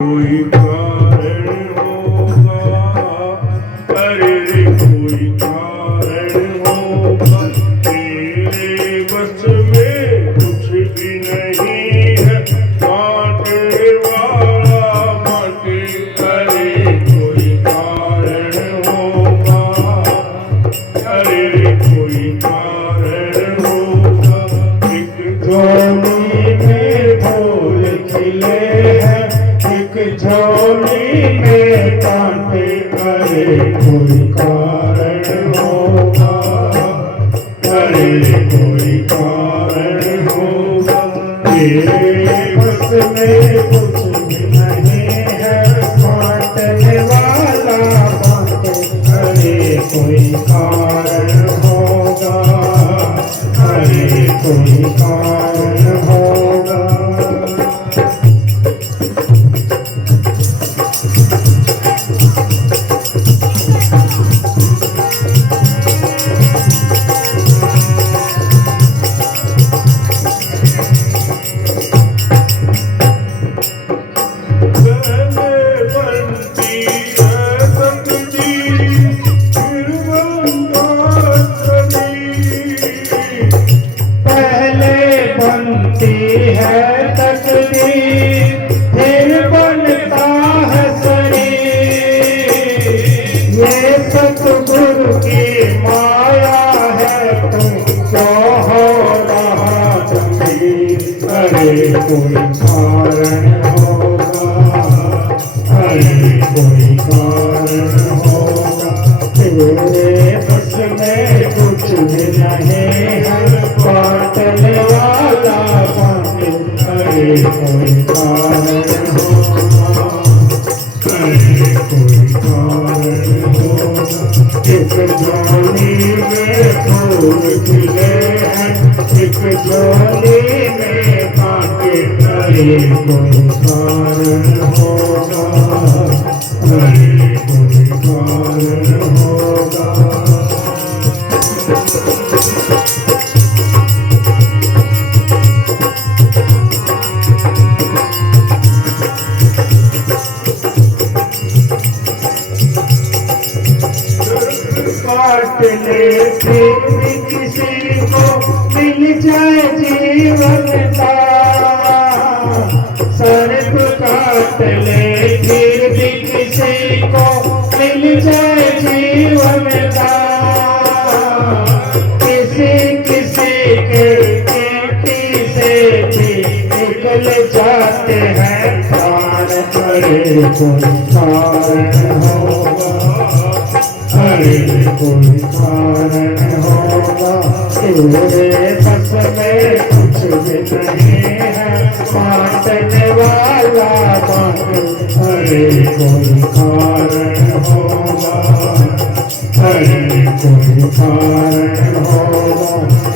कोई कारण होगा, अरे रे कोई कारण होगा, तेरे बस में कुछ भी नहीं है, बांटने वाला बांटे। अरे कोई कारण होगा, अरे रे कोई कारण होगा, एक झोली में फूल खिले हैं, झोली में कांटे। अरे कोई कारण होगा, अरे कोई कारण होगा, तेरे बस में कुछ भी नहीं है, बांटने वाला बांटे। अरे कोई कारण होगा, अरे कोई कारण होगा। सतगुरु की माया है, तुम क्यों हो रहा गंभीर। अरे कोई कारण होगा, अरे कोई कारण होगा, तेरे बस में कुछ भी नहीं है, बांटने वाला बांटे। अरे कोई कारण होगा, अरे कोई कारण होगा, एक झोली में फूल खिले हैं, एक झोली में कांटे। अरे कोई कारण होगा, अरे कोई कारण होगा। काटने फिर भी किसी को मिल जाए जीवन का, सड़क काट ले फिर भी किसी को मिल जाए जीवन का। किसी किसी के पेटी से भी निकल जाते हैं प्राण। अरे कोई कारण होगा, अरे कोई कारण होगा, तेरे बस में कुछ भी नहीं है, बांटने वाला बांटे। अरे कोई कारण होगा, अरे कोई कारण होगा,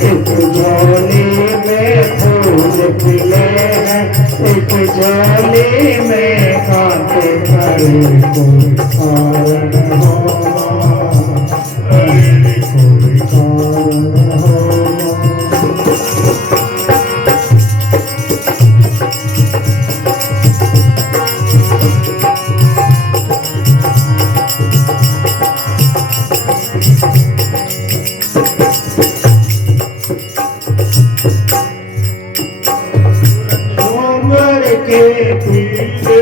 एक झोली में फूल खिले हैं, एक झोली में कांटे। अरे कोई कारण होगा, अरे कोई कारण होगा। उम्र के पीछे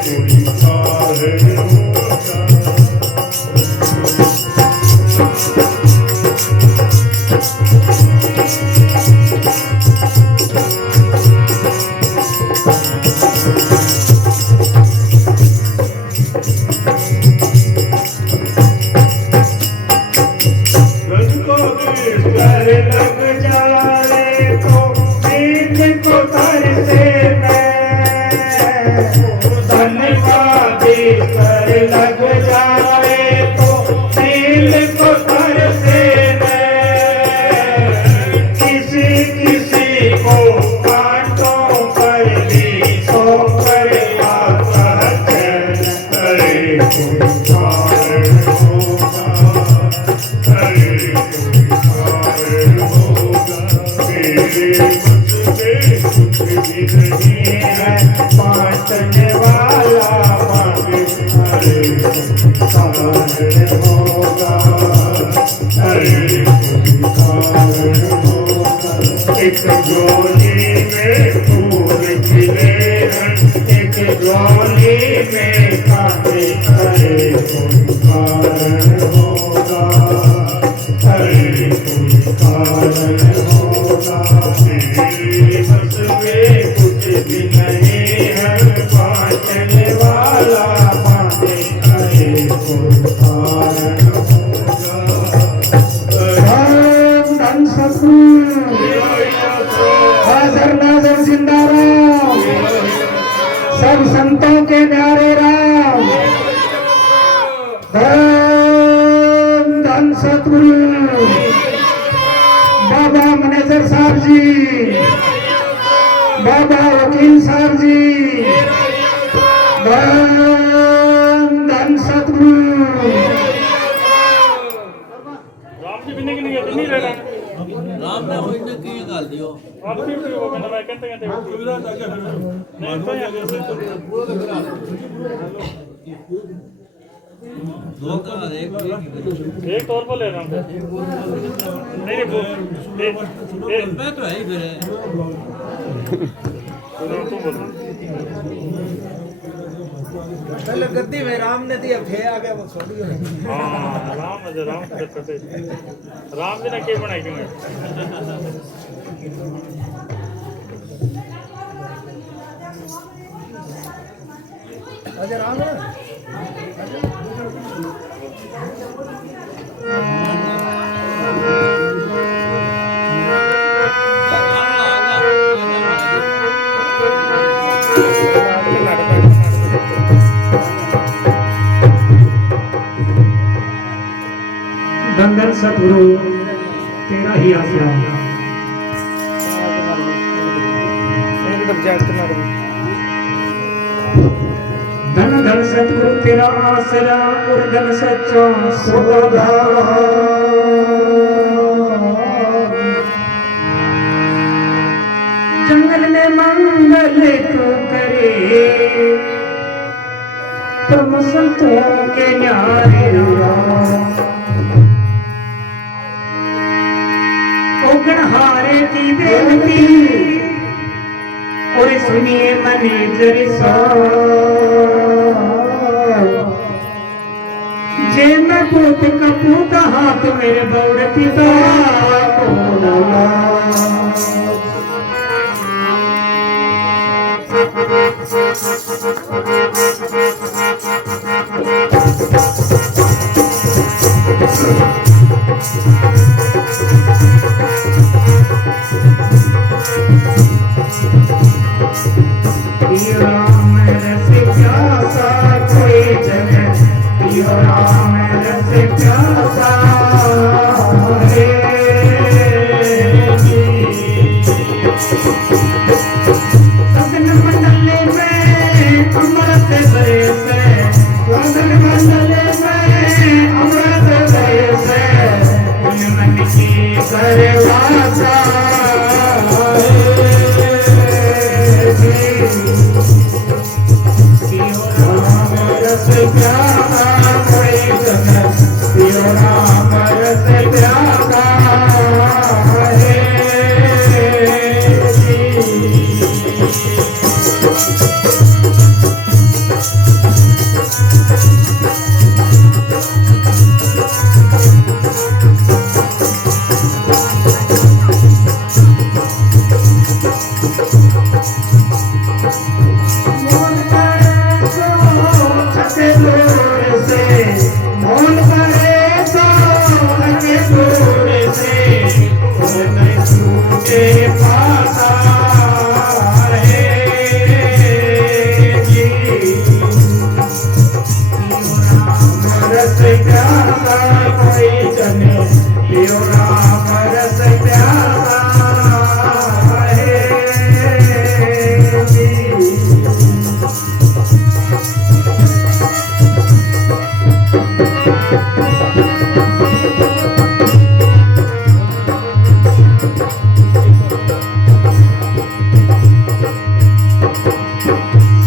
कोई कारण होगा। तुझको बिस्तर लग जाए तो नींद को तरसे मैं, धन का बिस्तर लग जाए तो नींद को तरसे मैं, किसी किसी को कांटों पर भी सो कर आता चैन, अरे कोई कारण होगा, अरे कोई कारण होगा, मेरे मुझसे कुछ भी नहीं है बांटने वाला मांगे, अरे कोई कारण होगा, अरे कोई कारण होगा। एक झोली में फूल खिले हैं, एक झोली में कांटे, अरे कोई कारण होगा, अरे कोई कारण होगा, मेरे बस में कुछ भी नहीं है बांटने वाला बांटे, अरे कोई कारण होगा। धन सतगुरु हाजर नाजर जिंदाराम, सब संतों के प्यारे राम, धन सतगुरु बाबा मैनेजर साहब जी, बाबा वकील साहब जी, धन सतगुरु। राम जी बिन्ने की नहीं रहना राम ने होई ने की गल दियो आप भी वो कहना मैं कहते कहते सुविधा था क्या नहीं तो आगे से दो का एक तौर पर ले रहा हूं नहीं वो मैं तो है ही फिर पहले गद्दी में राम ने दिया थे आगे वो छोड़ी है। हां राम जी ने के बनाई क्यों है अजय राम है धन सतगुरु तेरा ही आसरा, धन धन सतगुरु तेरा आसरा और धन सच्चा सौदा, जंगल में मंगल को करे तुम संतों के न्यारे गणहारे की बेनती और सुनिए मैनेजर साहब, जे मैं पूत का पूता हाथ मेरे बौड़ पिता को राम रस प्यासा कोई जगह, राम रस प्यासा सदन मंडल में अमृत बरसे, सदन मंडल में अमृत बरसे, मन की करवासा राम रस प्यासा कोई जगह, राम रस प्यासा प्यासा कोई जने पियो राम रस प्यासा है जी।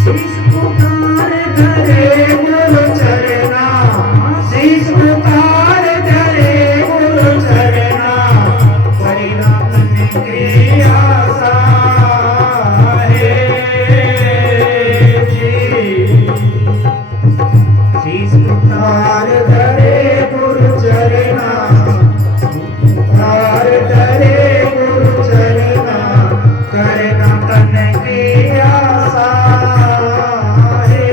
शीश पुकार धरे गुरु चरना, शीश पुकार धरे गुरु चरना, परिणाम की आशा है जी। शीश पुकार धरे गुरु चरना, पुकार धरे गुरु चरना, करना तन की आशा है।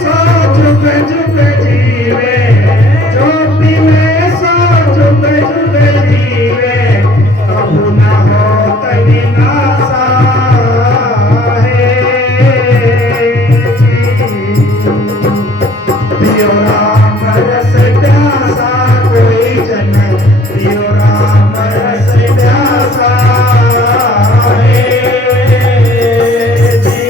सो झुक झुक जीवे, चोटी में सो झुक झुक जीवे, कबू न हो तनि नासा है जी। पियो राम रस प्यासा कोई जन, पियो राम रस प्यासा है जी।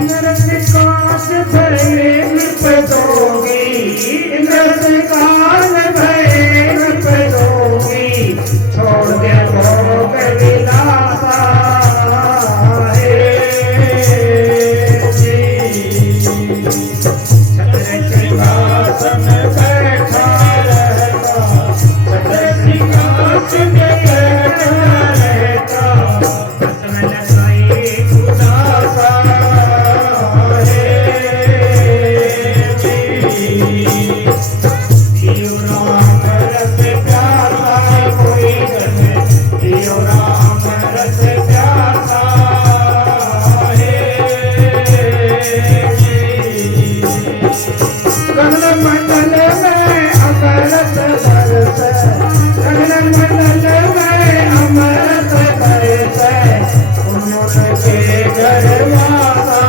नरसिकास भये नृपयोगी, नरसिकास भये नृपयोगी, छोड़ दे भोग विलासा है जी। छत्र सिंहासन बैठा रहता, छत्र सिंहासन बैठा रहता, भस्म लगाई उदासा पियो राम रस प्यासा कोई जने, पियो राम रस प्यासा है जी। गगन मंडल में अमृत बरसे, गगन मंडल में अमृत बरसे, उन्होंने घरवासा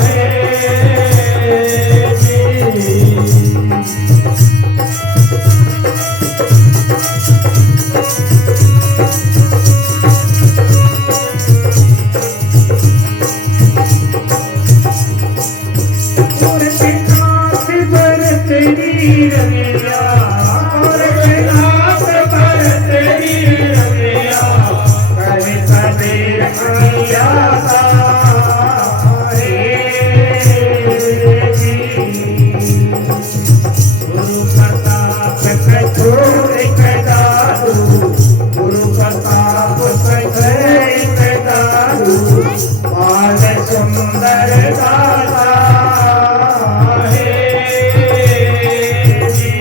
है जी। और विकास पर तेरी रमिया, और विकास पर तेरी रमिया, करे कबीर आयासा है जी। गुरु प्रताप कठोर कदारू, गुरु प्रताप कठोर कदारू, बाल सुंदर दासा है जी।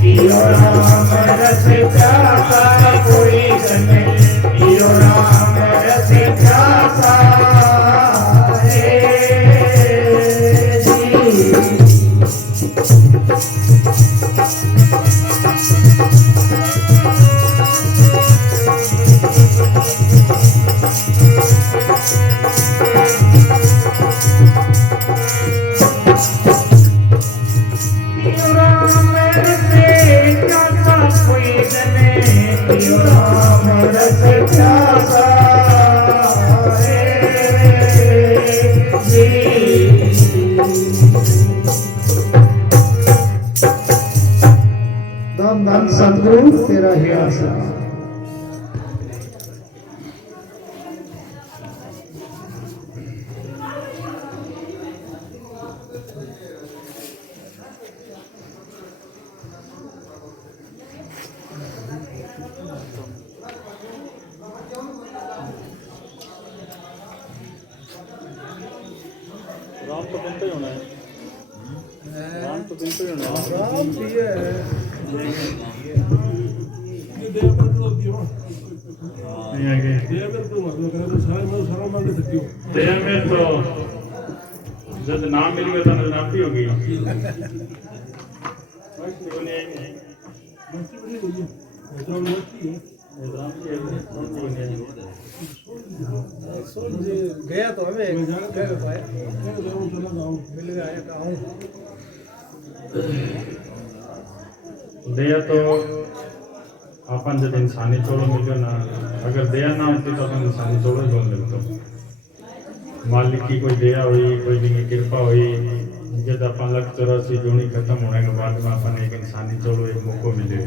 पियो राम रस प्यासा कोई जने, पियो राम रस प्यासा है जी। पियो राम रस प्यासा कोई जने, पियो राम रस प्यासा है जी। धन धन सद्गुरु तेरा ही आशा। राम तो बनता ही होना है, राम तो बनता ही होना है। राम दिए नहीं आगे दया मेरे को मतलब करे तो सारा मांगे सकती हो दया में तो जब नाम मिल गया तो नापी होगी बच्ची बड़ी हुई है ऐसा बच्ची है गया तो हमें कह पाया चला जाऊँ मिल गया एक आऊँ दया तो अपन जब इंसानी चोड़ो मिलो ना, अगर दया ना होती तो अपन इंसानी चोड़ो ही कौन मिलता। मालिक की कोई दया हुई, कोई भी कृपा हुई, जब अपन 184 जूनी खत्म होने के बाद में अपन एक इंसानी चोड़ो एक मौको मिले।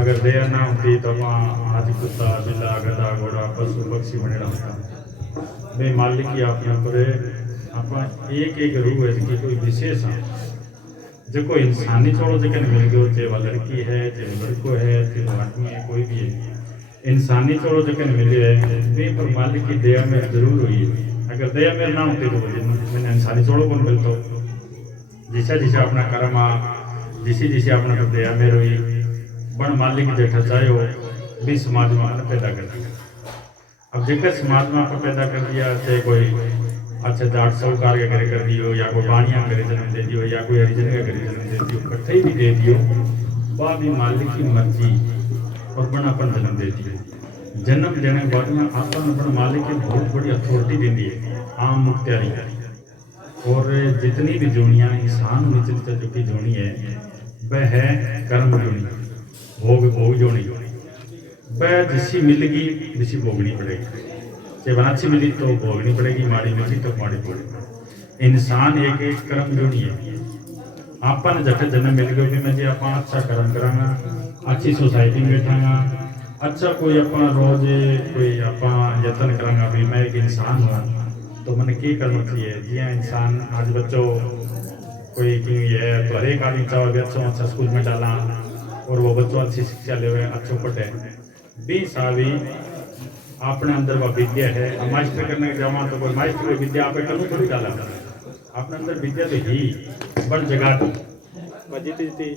अगर दया ना होती तो अपन आज कुत्ता बिल्ला गधा घोड़ा पशु पक्षी बने रहता। वे मालिक की अपने पूरे अपन एक एक रूह है जिसकी कोई विशेष है जो कोई इंसानी छोड़ो जगह मिल गयो, चाहे वह लड़की है, चाहे लड़को है, चाहे वो आदमी है, कोई भी है, इंसानी छोड़ो जगह मिले है वे पर मालिक की दया में जरूर हुई है। अगर दया में ना होती तो मैंने इंसानी छोड़ो कौन मिलता। जिसे जिसे अपना कर्म जिसे जिसे अपना तो दया में हुई बन मालिक जेठा चाहे हो भी समाज में आपने पैदा कर दिया। अब जेकर समाज में आपको पैदा कर दिया, चाहे कोई अच्छा जाट साहूकार के घरे कर दियो या कोई बानिया करे जन्म दे दियो या कोई हरिजन के घरे जन्म दे दियो, इकट्ठे भी दे दियो, वह भी मालिक की मर्जी और बनापन जन्म दे दियो। जन्म देने के बाद में अपन अपन मालिक की बहुत बड़ी अथॉरिटी दे दी है, आम मुख्तियारी। और जितनी भी जोड़ियाँ इंसान नीचे नीचे जो की जोड़ी है वह है कर्म जोड़ी, भोग जोड़ी। वह जिसी मिलेगी जिसी भोगनी पड़ेगी, चाहे अच्छी मिली तो भोगनी पड़ेगी, माड़ी मिली तो माड़ी पड़ेगी। इंसान एक एक कर्म जोड़ी है। आपन जब जन्म मिल गया कि मैं जी आप अच्छा कर्म करांगा, अच्छी सोसाइटी में बैठांगा, अच्छा कोई अपना रोज कोई आप यत्न करांगा भी मैं एक इंसान हूँ तो मैंने क्या करना चाहिए। जिया इंसान आज बच्चों कोई क्यों है तो हर एक आदमी चाहे बच्चों अच्छा स्कूल में डाला और वो बच्चों अच्छी शिक्षा ले अच्छो पढ़े भी सावी अपने अंदर वह विद्या है। अब मास्टर करने के जावा तो कोई मास्टर की विद्या आप कभी थोड़ी डाला, अपने अंदर विद्या तो ही बड़ जगह जीती जीती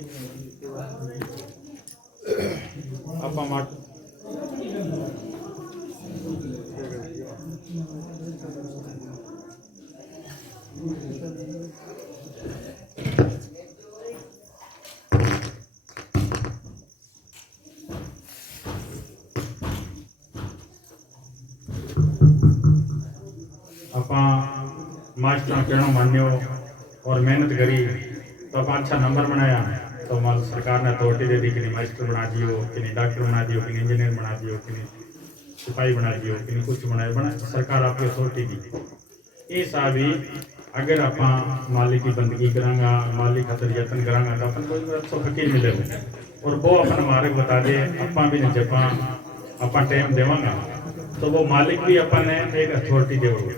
आप मास्टर कहना मान्यो और मेहनत करी तो आप अच्छा नंबर बनाया तो माल सरकार ने अथॉरिटी दे दी कि नहीं मास्टर बना दियो, कि नहीं डॉक्टर बना दियो, कि नहीं इंजीनियर बना दियो, कि नहीं सिपाही बना दियो, कि नहीं कुछ बना सरकार आपकी अथॉरिटी दी। ये साभी अगर आप मालिक की बंदगी करांगा, मालिक खातर यत्न करांगा तो अपन कोई अच्छा फकीर मिले और वो अपन मार्ग बता दे अपा भी नहीं जपा अपा टाइम देवांगा तो वो मालिक भी अपन ने एक अथॉरिटी देवोगे,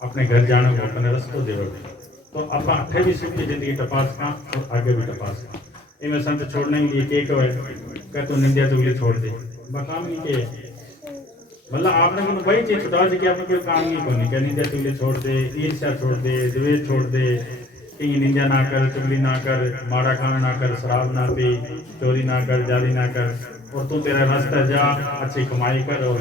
अपने घर जाने को अपने रस्तों देवोगे तो आप अठे भी सुखी जिंदगी टपास का और आगे भी टपास का। इनमें संत छोड़ने के लिए क्या तो निंदिया चुगली छोड़ दे बकाम नहीं के मतलब आपने को वही चीज छुटा कि आपने कोई काम नहीं करनी क्या, निंदिया चुगली छोड़ दे, ईर्ष्या छोड़ दे, द्वेष छोड़ दे, कहीं निंदा ना कर, चुगली ना कर, माड़ा काम ना कर, शराब ना पी, चोरी ना कर, जाली ना कर और तू तेरा रास्ता जा अच्छी कमाई कर और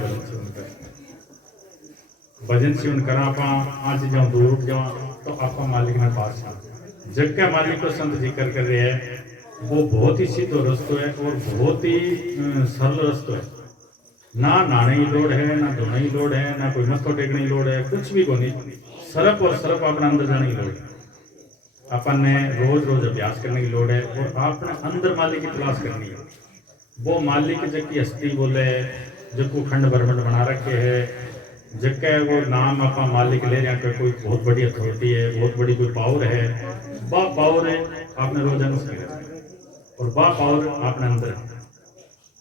भजन सेवन करा पा आज जाऊँ दूर उठ जाऊँ तो आपका मालिक ने पास जग के मालिक को संत जिक्र कर रहे हैं वो बहुत ही सीधा रस्तो है और बहुत ही सरल रस्तो है। ना नहाने की लोड़ है, ना धोने की लोड़ है, ना कोई मत्थो टेकने की लोड़ है, कुछ भी को नहीं, सरप और सरप अपने अंदर जाने की लोड़ है। अपन ने रोज रोज अभ्यास करने की लोड़ है और अपने अंदर मालिक की तलाश करनी है। वो मालिक जग की हस्ती बोले जग को खंड ब्रह्मंड बना रखे है, जग का वो नाम आप मालिक ले रहे हैं कोई बहुत बड़ी अथॉरिटी है, बहुत बड़ी कोई पावर है, बा पावर है आपने रोजाना से और बा पावर आपने अंदर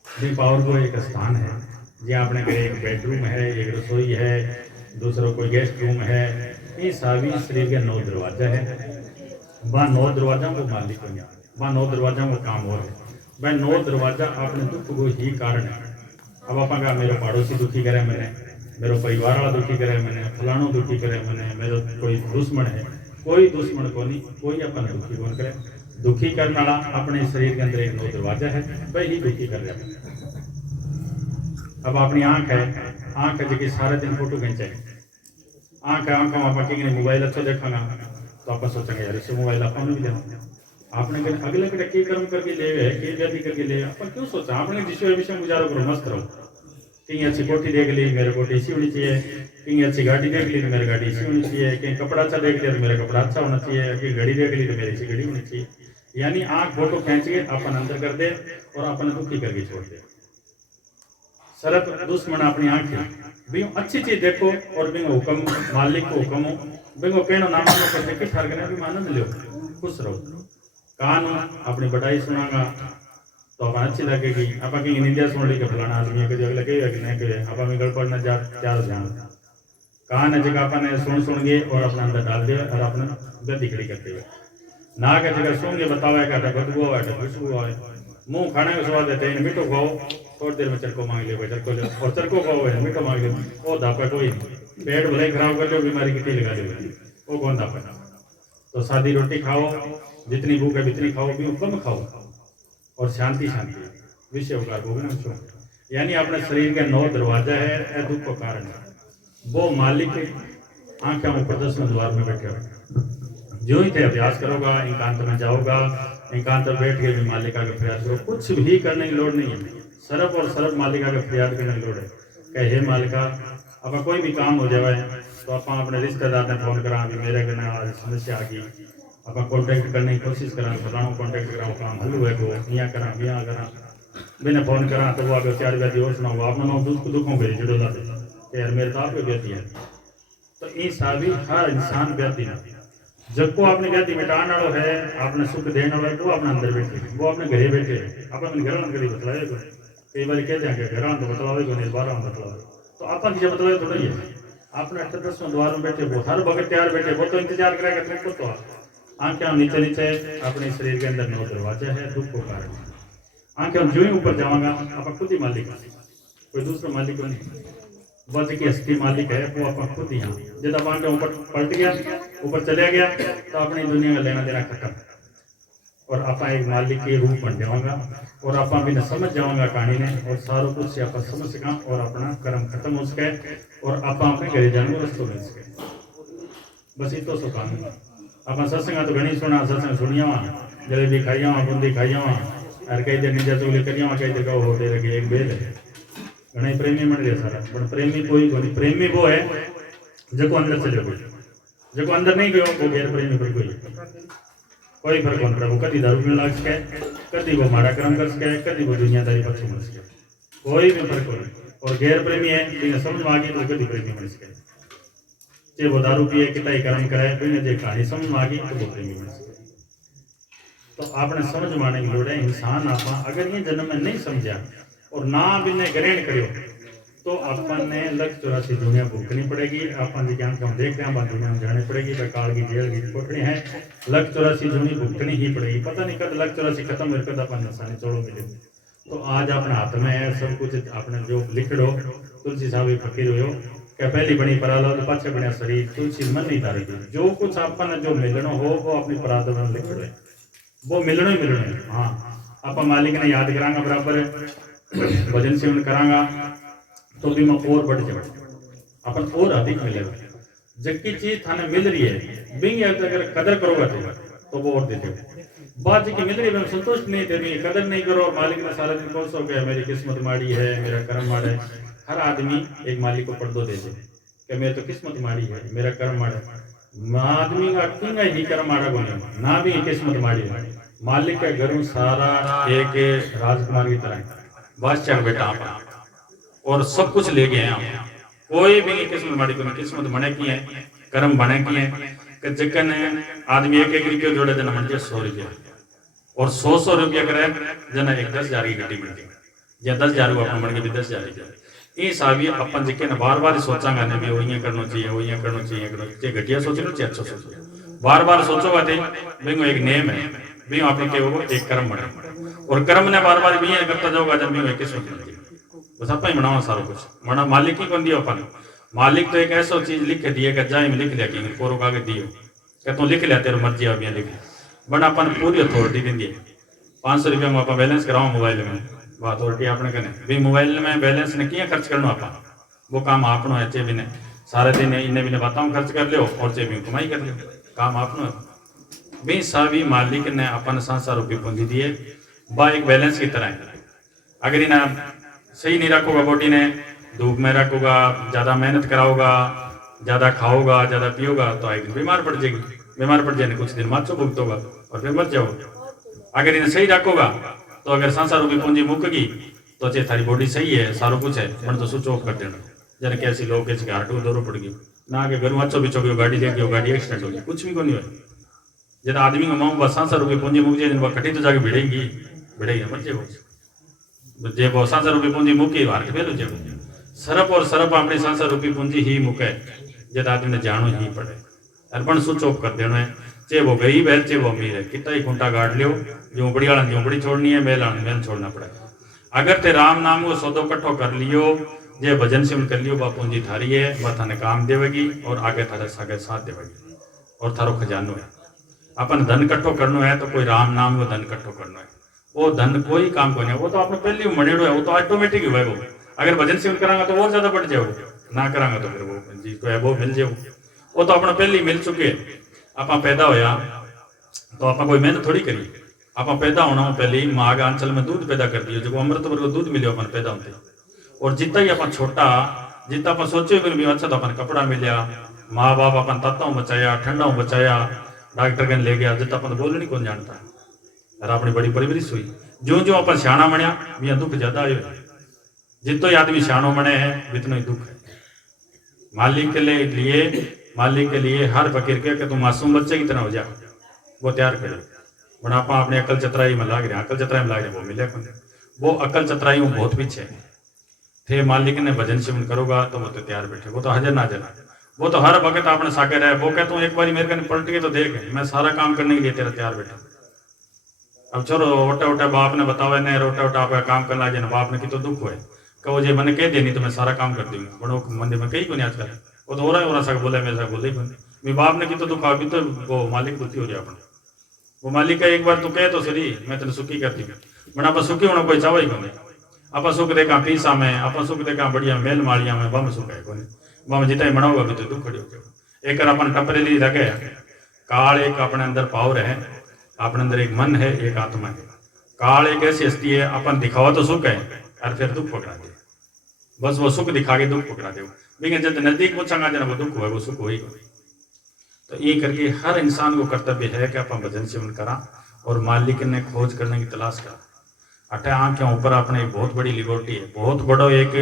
भी पावर को एक स्थान है जी आपने कहे एक बेडरूम है, एक रसोई है, दूसरा कोई गेस्ट रूम है, ये सभी शरीर के 9 दरवाजा है। वह 9 दरवाजा को मालिक हो गया, वह 9 दरवाजा को काम हो रहा है, वह 9 दरवाजा आपने दुख को ही कारण है। अब आप कहा मेरे पड़ोसी दुखी करे मैंने, मेरा परिवार वाला दुखी करे मैंने, फलानो दुखी करे मैंने, मेरा कोई दुश्मन है, कोई दुश्मन को नहीं, कोई अपन दुखी कौन करे। दुखी करने वाला अपने शरीर के अंदर एक 9 दरवाजा है, वही दुखी कर रहा है। अब अपनी आंख है जी सारे दिन फोटो खींचे आंख आप मोबाइल अच्छा देखांगा तो आप सोचेंगे यार इसे मोबाइल अपन भी देना आपने अगले कड़े की कर्म करके ले की गति करके ले अपन क्यों सोचा आपने जिस विषय गुजारो करो मस्त रहो कहीं अच्छी कोठी देख ली मेरे कोठी इसी होनी चाहिए कहीं अच्छी गाड़ी देख ली तो मेरी गाड़ी इसी होनी चाहिए कहीं कपड़ा अच्छा देख लिया तो मेरा कपड़ा अच्छा होना चाहिए कहीं घड़ी देख ली तो मेरी इसी घड़ी होनी चाहिए यानी आंख फोटो खींच के अपन अंदर कर दे और अपन दुखी करके छोड़ दे सरत दुश्मन अपनी आंख है भी अच्छी चीज देखो और भी हुक्म मालिक को हुक्म हो भी कहना नाम कर देखे ठरकने भी आनंद लो खुश रहो कान अपनी बटाई सुनागा तो अपन अच्छी लगेगी आप कहीं निंदा सुन ली के फलाना आदमी के जग लगे आप गड़बड़ न जा ध्यान कान जगह अपन सुन गए और अपना अंदर डाल दे और अपना गद्दी खड़ी करते हुए ना के जगह सुन के बतावे का बदबू है खुशबू है मुंह खाने का स्वाद देते हैं मीठो खाओ थोड़ी देर में चरको मांग लियो चरको लो और चरको खाओ है मीठो मांग लियो वो दापट हो पेट भले खराब कर लो बीमारी की टी लगा दे वो कौन दापट तो सादी रोटी खाओ जितनी भूख है जितनी खाओ भी कम खाओ और शांति विषय होगा यानी अपने शरीर का 9 दरवाजा है दुख का कारण है वो मालिक आंखें ऊपर 10वें द्वार में बैठे हो जो ही थे अभ्यास करोगा एकांत में जाओगा एकांत में बैठ के भी मालिका का प्रयास करो कुछ भी करने की लोड़ नहीं है सरफ और सरफ मालिका का प्रयास करने की लोड़ है कहे हे मालिका अब कोई भी काम हो जाए तो आप अपने रिश्तेदार ने फोन करा भी मेरे घर आज समस्या आ गई आप कॉन्टेक्ट करने की कोशिश करा फलाना कॉन्टेक्ट करा काम हलू है को यहाँ करा यहाँ करा मैंने फोन करा तो वो आगे 4 व्याधि और सुनाओ आपने दुखों के जुड़ो लाते यार मेरे तो आप व्याधि है तो ये सारी हर इंसान व्याधि ना जब को आपने व्याधि मिटाने वालों है आपने सुख देने वाला वो अपने अंदर बैठे वो अपने घरे बैठे अपने घर अंदर बतलाए कई बार कहते हैं कि घर तो बतलावे को नहीं 12 बतलावे तो आप बतलावे थोड़ा ही है आपने 8-10 द्वार में बैठे वो हर वक्त तैयार बैठे वो तो इंतजार करेगा तुमको तो आंखें नीचे नीचे अपने शरीर के अंदर 9 दरवाजा है दुख को कारण आंखें जो ही ऊपर जाऊंगा आप खुद ही मालिक कोई दूसरा मालिक नहीं बस की असली मालिक है वो आप खुद ही यहाँ जब आप आंखें ऊपर पलट गया ऊपर चले गया तो अपनी दुनिया का लेना देना खत्म और आप एक मालिक के रूप बन जाऊंगा और आप भी समझ जाऊंगा कहानी ने और सारों कुछ से आप समझ सका और अपना कर्म खत्म हो सके और आप अपने घरे जाने रस्तों मिल सके बस इतो सो काम आप सत्संग तो घनी सुना सत्संग सुनिया वहाँ जलेबी खाइया वहाँ बूंदी खाइया वहाँ और कई देर निजा चोली करिया वहाँ कई देर कहो होते लगे एक बेल है घना प्रेमी मन रहे सारा पर प्रेमी कोई कोई प्रेमी वो है जो अंदर चले गए जो अंदर नहीं गयो वो गैर प्रेमी पर कोई फर्क नहीं पड़ा वो कभी दारू पीने लग सके कभी वो माड़ा कर्म कर सके कभी वो दुनियादारी पर छूट सके कोई भी फर्क नहीं और गैर प्रेमी है जिन्हें समझ में आ गई तो कभी प्रेमी बन सके चाहे वो दारू पिए कितना ही कर्म कराए तो इन्हें कहानी समझ में आ गई तो वो प्रेमी बन सके तो आपने समझ में आने की लोड़ है इंसान आप अगर ये जन्म में नहीं समझा और ना भी ने ग्रहण करो तो अपन ने 184 दुनिया भुगतनी पड़ेगी अपन जी ज्ञान को हम देख रहे हैं दुनिया में जानी पड़ेगी बेकार की जेल की कोठड़ी है 184 दुनिया भुगतनी ही पड़ेगी पता नहीं कब 184 खत्म मेरे कद अपन निशानी छोड़ो मिले तो आज अपने हाथ में है सब कुछ आपने जो लिख लो तुलसी साहब फकीर हो क्या पहली बनी पराला तो पाछे बने शरीर तुलसी मन नहीं तारी जो कुछ अपन जो मिलना हो वो अपनी पराधन लिख लो वो मिलना ही मिलना है हाँ आप मालिक ने याद करांगा बराबर भजन सेवन करांगा तो भी मैं और बढ़ जाए अपन और अधिक मिलेगा जबकि चीज थाने मिल रही है बिंग अगर कदर करोगे तो वो और देते बात की मिल रही है संतुष्ट नहीं थे कदर नहीं करो मालिक ने सारा दिन कौन सो गया मेरी किस्मत माड़ी है मेरा कर्म माड़ा है हर आदमी एक मालिक को पर्दो दे दे कि मेरी तो किस्मत माड़ी है मेरा कर्म माड़ा है आदमी का किंग ही कर्म माड़ा बोले ना भी किस्मत माड़ी है मालिक का घर सारा एक राजकुमार की तरह बादशाह बेटा और सब कुछ ले गए हैं कोई भी किस्मत माड़ी को किस्मत बने की है कर्म बने की है कि जकन आदमी एक रुपये जोड़े जना मन 100 रुपया और 100 रुपया करे जना एक 10,000 की गड्डी बन गई या 10,000 अपन बन गए 10,000 ये साहब अपन जिके ने बार बार सोचांगा ने भी वही करना चाहिए घटिया सोचो चाहे अच्छा सोचो बार बार सोचोगा थे भाई एक नेम है भी आपने के वो एक कर्म बने और कर्म ने बार बार भी करता जाओगा जब भी किस्मत बन बस आप ही बनाओ सारा कुछ मना मालिक ही कौन दियो अपन मालिक तो एक ऐसा चीज लिख के दिए जाए में लिख लिया कि कोरो कागज दियो क्या तू लिख लिया तेरे मर्जी आप लिख बना अपन पूरी अथॉरिटी दी 500 रुपया में आप बैलेंस कराओ मोबाइल में बात ऑलरेडी आपने कने भी मोबाइल में बैलेंस ने किया खर्च करना आप वो काम आपनो है चे भी ने सारे दिन इन्हें भी बताऊँ खर्च कर लो और चे भी कमाई कर लो काम आपनो है भी सभी मालिक ने अपन संसार रूपी पूंजी दिए बा एक बैलेंस की तरह है। अगर इन्हें सही नहीं रखोगा बॉडी ने धूप में रखोगा ज़्यादा मेहनत कराओगा ज़्यादा खाओगा ज़्यादा पियोगा तो एक दिन बीमार पड़ जाएगी बीमार पड़ जाने कुछ दिन माचो भुगतोगा और फिर मर जाओगा। अगर इन्हें सही रखोगा तो अगर संसार रूपी पूंजी मुकगी तो चाहे थारी बॉडी सही है सारो कुछ है मन तो स्विच ऑफ कर देना जन कैसी लोग कैसे हार्ट को दौरो पड़ गई ना कि घरों अच्छो बिचो गयो गाड़ी लेके गाड़ी एक्सीडेंट हो गई कुछ भी को नहीं हो जब आदमी का माऊ बस संसार रूपी पूंजी मुक जाए कटी तो जाके भिड़ेगी मर जाएगा जे वो संसार रूपी पूंजी मुकी हार्ट फेल हो जाएगा सरप और सरप अपनी संसार रूपी पूंजी ही मुके जब आदमी ने जानो ही पड़े अर्पण स्विच ऑफ कर देना है चे वो गरीब है चे वो अमीर है कितना ही खूंटा गाड़ लियो झोंपड़ी वाला झोंपड़ी छोड़नी है मेल वाला मेल छोड़ना पड़ेगा। अगर ते राम नाम को सौदो कट्ठो कर लियो जे भजन सिमन कर लियो बा पूंजी थारी है वह थाने काम देवेगी और आगे थारे सागे साथ देवेगी और थारो खजानो है। अपन धन कट्ठो करनो है तो कोई राम नाम को धन कट्ठो करनो है वो धन कोई काम को नहीं वो तो आपने पहले ही मनेड़ो है वो तो ऑटोमेटिक हुआ है वो अगर भजन सिमन करांगा तो और ज्यादा बढ़ जाओगे ना करांगा तो फिर वो जी को है वो मिल जाओ वो तो अपना पहले ही मिल चुके आप पैदा होया तो आप कोई मेहनत थोड़ी करी आप पैदा होना पहले ही माँ का अंचल में दूध पैदा कर दियो जो अमृत वर्ग दूध मिले अपन पैदा होते और जितना ही अपन छोटा जितना अपन सोचे भी अच्छा तो अपन कपड़ा मिलया माँ बाप अपन ताता बचाया ठंडा बचाया डॉक्टर कन ले गया जितना अपन बोलनी कौन जानता और अपनी बड़ी परवरिश हुई जो जो अपन सियाणा बनिया भी दुख ज्यादा आयो जितो ही आदमी सियाणो बने है इतना ही दुख है। मालिक के लिए हर फकीर के कि तुम मासूम बच्चे की तरह हो जा वो तैयार करे पर आप अपने अकल चतराई में लाग रहे अकल चतराई में लाग रहे वो मिले वो अकल चतराई में बहुत पीछे थे। मालिक ने भजन सिमन करोगा तो वो तो तैयार बैठे वो तो हजर ना जना वो तो हर वक्त आपने साके रहे वो कहता हूँ एक बार मेरे कने पलट के तो देख मैं सारा काम करने के लिए तेरा तैयार बैठा। अब चलो ओटा ओटा बाप ने बतावे ने रोटा ओटा आप काम करना जाए बाप ने की तो दुख हुए कहो जे मैंने कह देनी तो मैं सारा काम कर दूंगा बड़ो मंदिर में कहीं को नहीं आजकल वो तो हो रहा सा बोला मेरे साथ बोले ही बने मेरे बाप ने की तो दुख अभी तो वो मालिक दुखी हो जाए अपने वो मालिक का एक बार तो कहे तो सही मैं तेने सुखी करती हूँ बट आप सुखी होना कोई चावा ही को नहीं आप सुख देखा पीसा में आप सुख देखा बढ़िया मेल माड़िया में बम सुख है को नहीं बम जितना ही मनाओगा अभी तो दुख खड़ी हो एक अपन टपरेली लगे काल एक अपने अंदर पावर है अपने अंदर एक मन है एक आत्मा है। काल एक ऐसी हस्ती है अपन दिखावा तो सुख है और फिर दुख पकड़ा दे बस वो सुख दिखा के दुख पकड़ा दे लेकिन जब नजदीक पूछांगा जना वो दुख हुआ वो सुख होगी। तो ये करके हर इंसान को कर्तव्य है कि अपन भजन सेवन करा और मालिक ने खोज करने की तलाश करा। अटे आँखें ऊपर अपने एक बहुत बड़ी लिबर्टी है बहुत बड़ा एक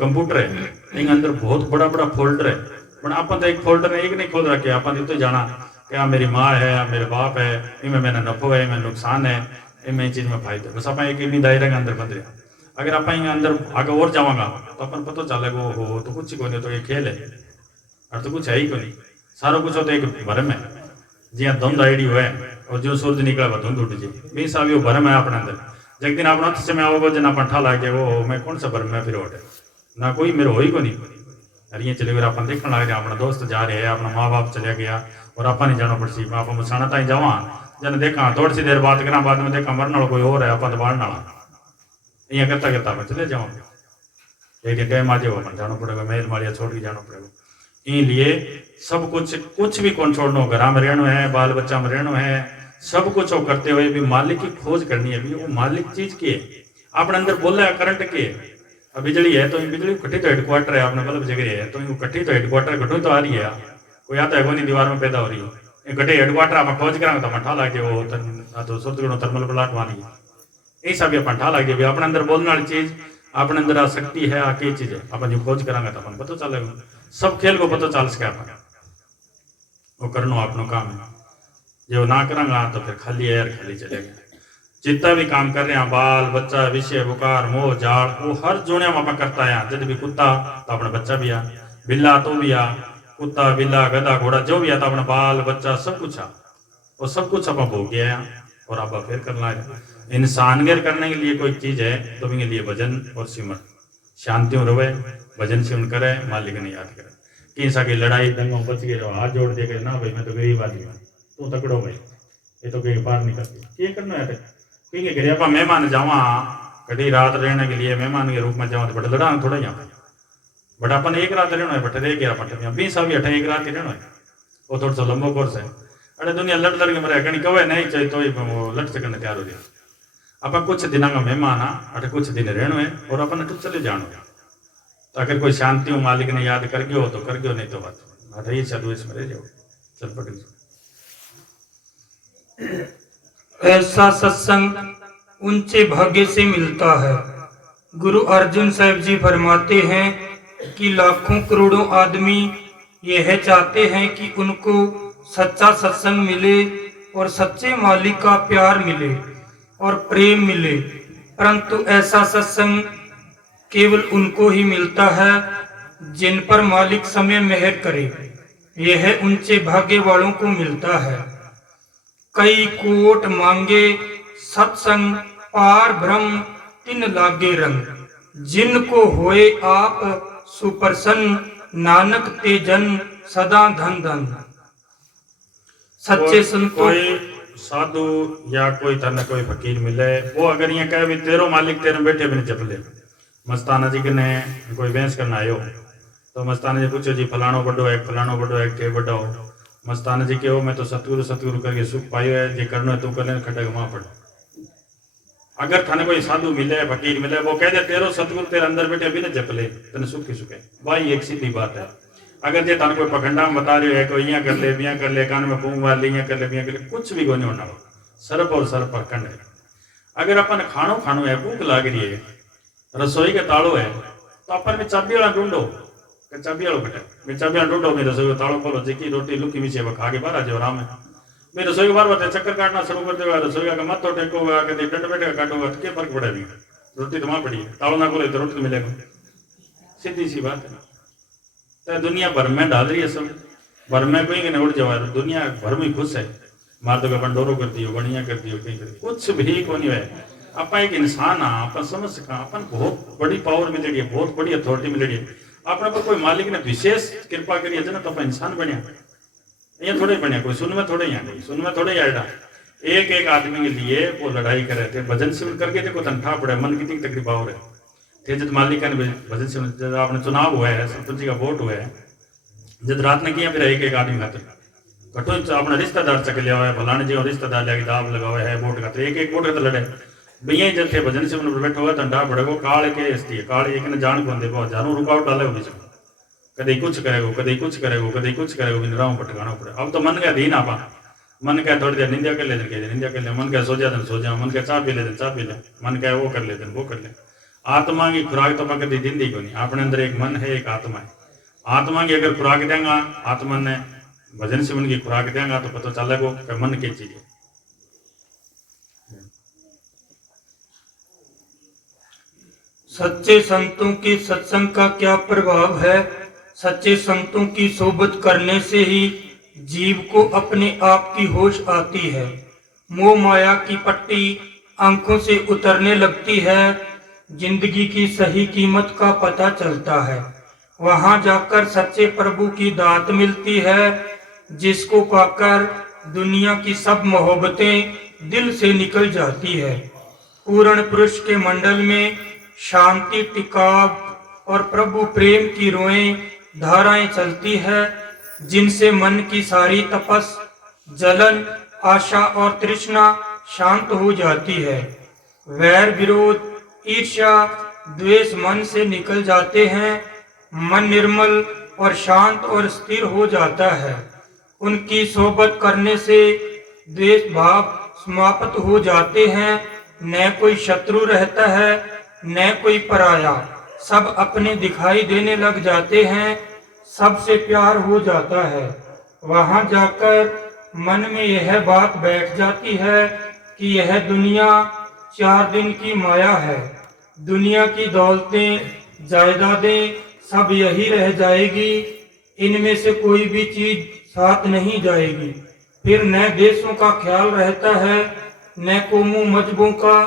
कंप्यूटर है एक अंदर बहुत बड़ा बड़ा फोल्डर है पर अपन तो एक फोल्डर एक नहीं खोल रखे अपन तो जाना क्या मेरी माँ है मेरे बाप है इनमें मेरा नफो है इनमें नुकसान है इनमें चीज में फायदा बस अपन एक इन्हीं दायरे के अंदर बंद रहे। अगर आप अंदर आगे और जाऊंगा तो अपन पता चलेगा हो तो कुछ ही को नहीं तो ये खेल है और तो कुछ है ही को नहीं सारा कुछ हो तो एक भरम है जी धुंध आईडी हुआ है और जो सूरज निकला वह धुंध उठ जाए बीस साल वो भरम है अपने अंदर जब दिन अपना से में आओगे जना पंठा ला के वो मैं कौन सा भरम है फिर ओटे ना कोई मेरे हो ही को नहीं अरे ये चले गए अपन देखने लग रहे अपना दोस्त जा रहे हैं अपना माँ बाप चले गया और आप नहीं जाना पड़सी आप मुसाना ताई जावा जन देखा थोड़ी सी देर बात करा बाद में देखा मरने कोई और है अपन तो बाढ़ वाला ये करता करता मैं चले जाऊँ एक टाइम आ जाओ अपन जाना पड़ेगा मेल मारिया छोड़ के जाना पड़ेगा। इसलिए सब कुछ भी कौन छोड़ना हो घर में रहना है बाल बच्चा में रहना है सब कुछ वो करते हुए भी मालिक की खोज करनी है भी वो मालिक चीज की है अपने अंदर बोला है करंट की है। अब बिजली है तो बिजली कट्ठी तो हेडक्वार्टर है आपने बल्ब जगह है तो कट्ठी तो हेडक्वार्टर घटो तो आ रही है कोई आता है कोई दीवार में पैदा हो रही है घटे हेडक्वार्टर आप खोज करांगे तो मठा लागे वो तो सुरत थर्मल प्लांट वाली ये सब अपन ठा लागे भी अपने अंदर बोलने वाली चीज अपने अंदर आ सकती है आ की चीज है अपन जो खोज करांगे तो अपन पता चलेगा सब खेल को पता चल सके अपन वो करना अपना काम है जो ना करांगा तो फिर खाली एयर खाली चलेगा। जितना भी काम कर रहे हैं बाल बच्चा विषय बुकार मोह जाड़ वो हर जोड़िया में अपन करता है जब भी कुत्ता तो अपना बच्चा भी आ बिल्ला तो भी आ कुत्ता बिल्ला गधा घोड़ा जो भी आता अपना बाल बच्चा सब कुछ आ और सब कुछ अपन भोग गया और आप फिर करना है। इंसान गेर करने के लिए कोई चीज है तो इनके लिए भजन और सिमरन शांतियों रवे भजन सिमरन करे मालिक ने याद करे कि सा की लड़ाई दंगों बच गए तो हाथ जोड़ दे ना भाई मैं तो गरीब आदमी हूँ तू तकड़ो भाई ये तो कहीं पार नहीं करती ये करना है कहीं घर आप मेहमान जावा कभी रात रहने के लिए मेहमान के रूप में जाओ तो बड़ा लड़ा थोड़ा यहाँ बट अपन एक रात रहना है बट रह गया पट 20 साल 28 रात ही रहना है वो थोड़ा सा लंबो कोर्स है। अरे दुनिया लड़ लड़ के मरे कहीं कवे नहीं चाहिए तो वो लट सकने तैयार हो गया। अपन कुछ दिनों का मेहमान आ अटे कुछ दिन रहना है और अपन अटू चले जानो। तो अगर कोई शांति हो मालिक ने याद कर गयो तो कर गयो नहीं तो बात अटे ये चलो इसमें रह जाओ चल पट। ऐसा सत्संग ऊंचे भाग्य से मिलता है। गुरु अर्जुन साहब जी फरमाते हैं कि लाखों करोड़ों आदमी यह चाहते हैं कि उनको सच्चा सत्संग मिले और सच्चे मालिक का प्यार मिले और प्रेम मिले, परंतु ऐसा सत्संग केवल उनको ही मिलता है जिन पर मालिक समय मेहर करे। यह ऊंचे भाग्य वालों को मिलता है। कई कोट मांगे सत्संग पार ब्रह्म तिन लागे रंग, जिनको होए आप सुप्रसन्न नानक ते जन सदा धन धन। सच्चे संतों कोई साधु या कोई तने कोई फकीर मिले वो अगर ये कहे भी तेरो मालिक तेरे बैठे भी नहीं चपले। मस्ताना जी ने कोई बहस करना आयो तो मस्ताना जी पूछो जी फलानो बड़ो है के बड़ा हो। मस्ताना जी के मैं तो सतगुरु सतगुरु करके सुख पायो है जे करनो है तू कर ले खटक मां पड़। अगर थाने कोई साधु मिले फकीर मिले वो कह दे तेरो सतगुरु तेरे अंदर बैठे भी नहीं चपले तेने सुख की सुखे भाई एक सीधी बात है। अगर जे थाने कोई पखंडा बता रहे है कोई यहाँ कर ले कान में फूंक मार ले कर ले कुछ भी कोई नहीं होना सर्प और सर्प पखंड है। अगर अपन खानो है भूख लाग रही है रसोई का तालो है तो अपन में चाबी वाला ढूंढो चाबी वालों बेटा चाबी वाला ढूंढो मेरे रसोई का तालो खोलो जेकी रोटी लुकी मिसे वो खा के बाहर आ जाओ आराम है। मेरे रसोई बार बार चक्कर काटना शुरू कर देगा रसोई का मत तो टेकोगा कभी डंड बैठेगा काटोगा तो क्या फर्क पड़ेगा। रोटी तो वहां पड़ी है तालो ना खोले तो रोटी तो मिलेगा सीधी सी बात है। तो दुनिया भर में डाल रही है सब भर में कोई नहीं उड़ जाओ दुनिया भर में खुश है मार दो अपन डोरो कर दियो बढ़िया कर दियो कहीं कर कुछ भी को नहीं है। आप एक इंसान हाँ अपन समझ सका अपन बहुत बड़ी पावर मिलेगी बहुत बड़ी अथॉरिटी मिलेगी अपने पर कोई मालिक ने विशेष कृपा करी है ना तो अपन इंसान बनया ये थोड़े बनया कोई सुन में थोड़े यहाँ नहीं सुन में थोड़े आएगा। एक आदमी के लिए वो लड़ाई कर रहे थे भजन शिविर करके देखो तनखा पड़े मन कितनी तकलीफ पावर है। जब मालिक ने भजन शिविर जब आपने चुनाव हुआ है सरपंच का वोट हुआ है जब रात ने किया फिर एक आदमी खाते कठो अपना रिश्तेदार चक लिया हुआ है फलाने जी और रिश्तेदार लिया दाव लगा हुआ है वोट खाते एक वोट का लड़े भैया जब थे भजन शिविर में बैठा हुआ तंडा पड़ेगा काल के इसलिए काल एक ने जान कौन दे हजारों रुकावट डाले बीच में कदे कुछ करेगो कदे कुछ करेगो राव भटकाना पड़े। अब तो मन का दीन आपा मन का थोड़ी देर निंदा कर ले निंदा कर ले मन का सो जा मन का चाह पी ले मन का वो कर ले आत्मा की खुराक तो मैं कभी दिन दी को नहीं अपने अंदर एक मन है एक आत्मा है। आत्मा की अगर खुराक देंगा आत्मा ने भजन से उनकी खुराक देंगा तो पता चलेगा कि मन की चीज है। सच्चे संतों के सत्संग का क्या प्रभाव है। सच्चे संतों की सोबत करने से ही जीव को अपने आप की होश आती है। मोह माया की पट्टी आंखों से उतरने लगती है। जिंदगी की सही कीमत का पता चलता है। वहां जाकर सच्चे प्रभु की दात मिलती है जिसको पाकर दुनिया की सब मोहब्बतें दिल से निकल जाती है। पूर्ण पुरुष के मंडल में शांति टिकाव और प्रभु प्रेम की रोएं धाराएं चलती है जिनसे मन की सारी तपस जलन आशा और तृष्णा शांत हो जाती है। वैर विरोध ईर्ष्या द्वेष मन से निकल जाते हैं। मन निर्मल और शांत और स्थिर हो जाता है। उनकी सोबत करने से द्वेष भाव समाप्त हो जाते हैं। न कोई शत्रु रहता है न कोई पराया, सब अपने दिखाई देने लग जाते हैं। सबसे प्यार हो जाता है। वहां जाकर मन में यह बात बैठ जाती है कि यह दुनिया 4 दिन की माया है। दुनिया की दौलतें जायदादें सब यही रह जाएगी। इनमें से कोई भी चीज साथ नहीं जाएगी। फिर न देशों का ख्याल रहता है न कौमों मजहबों का।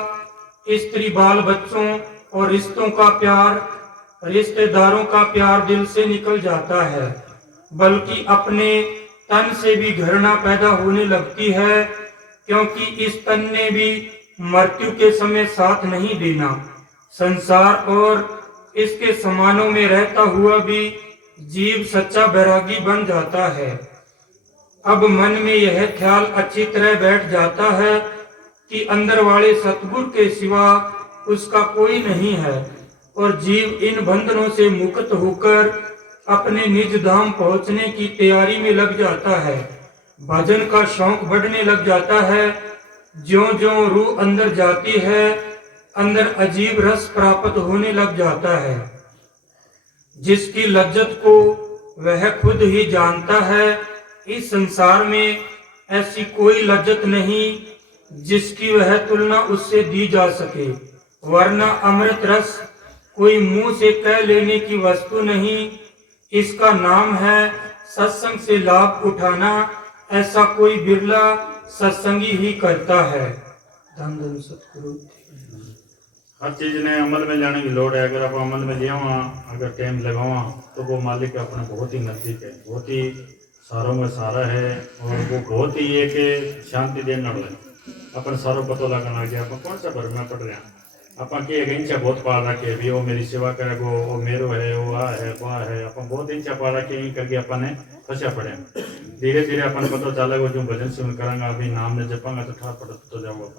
स्त्री बाल बच्चों और रिश्तों का प्यार रिश्तेदारों का प्यार दिल से निकल जाता है, बल्कि अपने तन से भी घृणा पैदा होने लगती है, क्योंकि इस तन ने भी मृत्यु के समय साथ नहीं देना। संसार और इसके समानों में रहता हुआ भी जीव सच्चा बैरागी बन जाता है। अब मन में यह ख्याल अच्छी तरह बैठ जाता है कि अंदर वाले सतगुरु के सिवा उसका कोई नहीं है और जीव इन बंधनों से मुक्त होकर अपने निज धाम पहुंचने की तैयारी में लग जाता है। भजन का शौक बढ़ने लग जाता है। ज्यों-ज्यों रूह अंदर जाती है, अंदर अजीब रस प्राप्त होने लग जाता है, जिसकी लज्जत को वह खुद ही जानता है। इस संसार में ऐसी कोई लज्जत नहीं जिसकी वह तुलना उससे दी जा सके, वरना अमृत रस कोई मुंह से कह लेने की वस्तु नहीं। इसका नाम है सत्संग से लाभ उठाना। ऐसा कोई बिरला सत्संगी ही करता है। धन धन सतगुरु। हर चीज ने अमल में लाने की लोड़ है। अगर आप अमल में लिया अगर टाइम लगावा तो वो मालिक अपने बहुत ही नजदीक है, बहुत ही सारों में सारा है और वो बहुत ही है कि शांति देने वाला है। अपन सारों पता लगना कि आप कौन सा भर में पढ़ रहे हैं, अपन की एक इंचा बहुत पाल रखे भी वो मेरी सेवा करेगो, वो मेरो है, वो आ है वह है, अपन बहुत इंचा पाल रखे यही करके अपन ने फंसा पड़े। धीरे धीरे अपन पता चलेगा जो भजन सुन करेंगे अभी नाम ने जपांगा तो ठार पड़ तो जाओ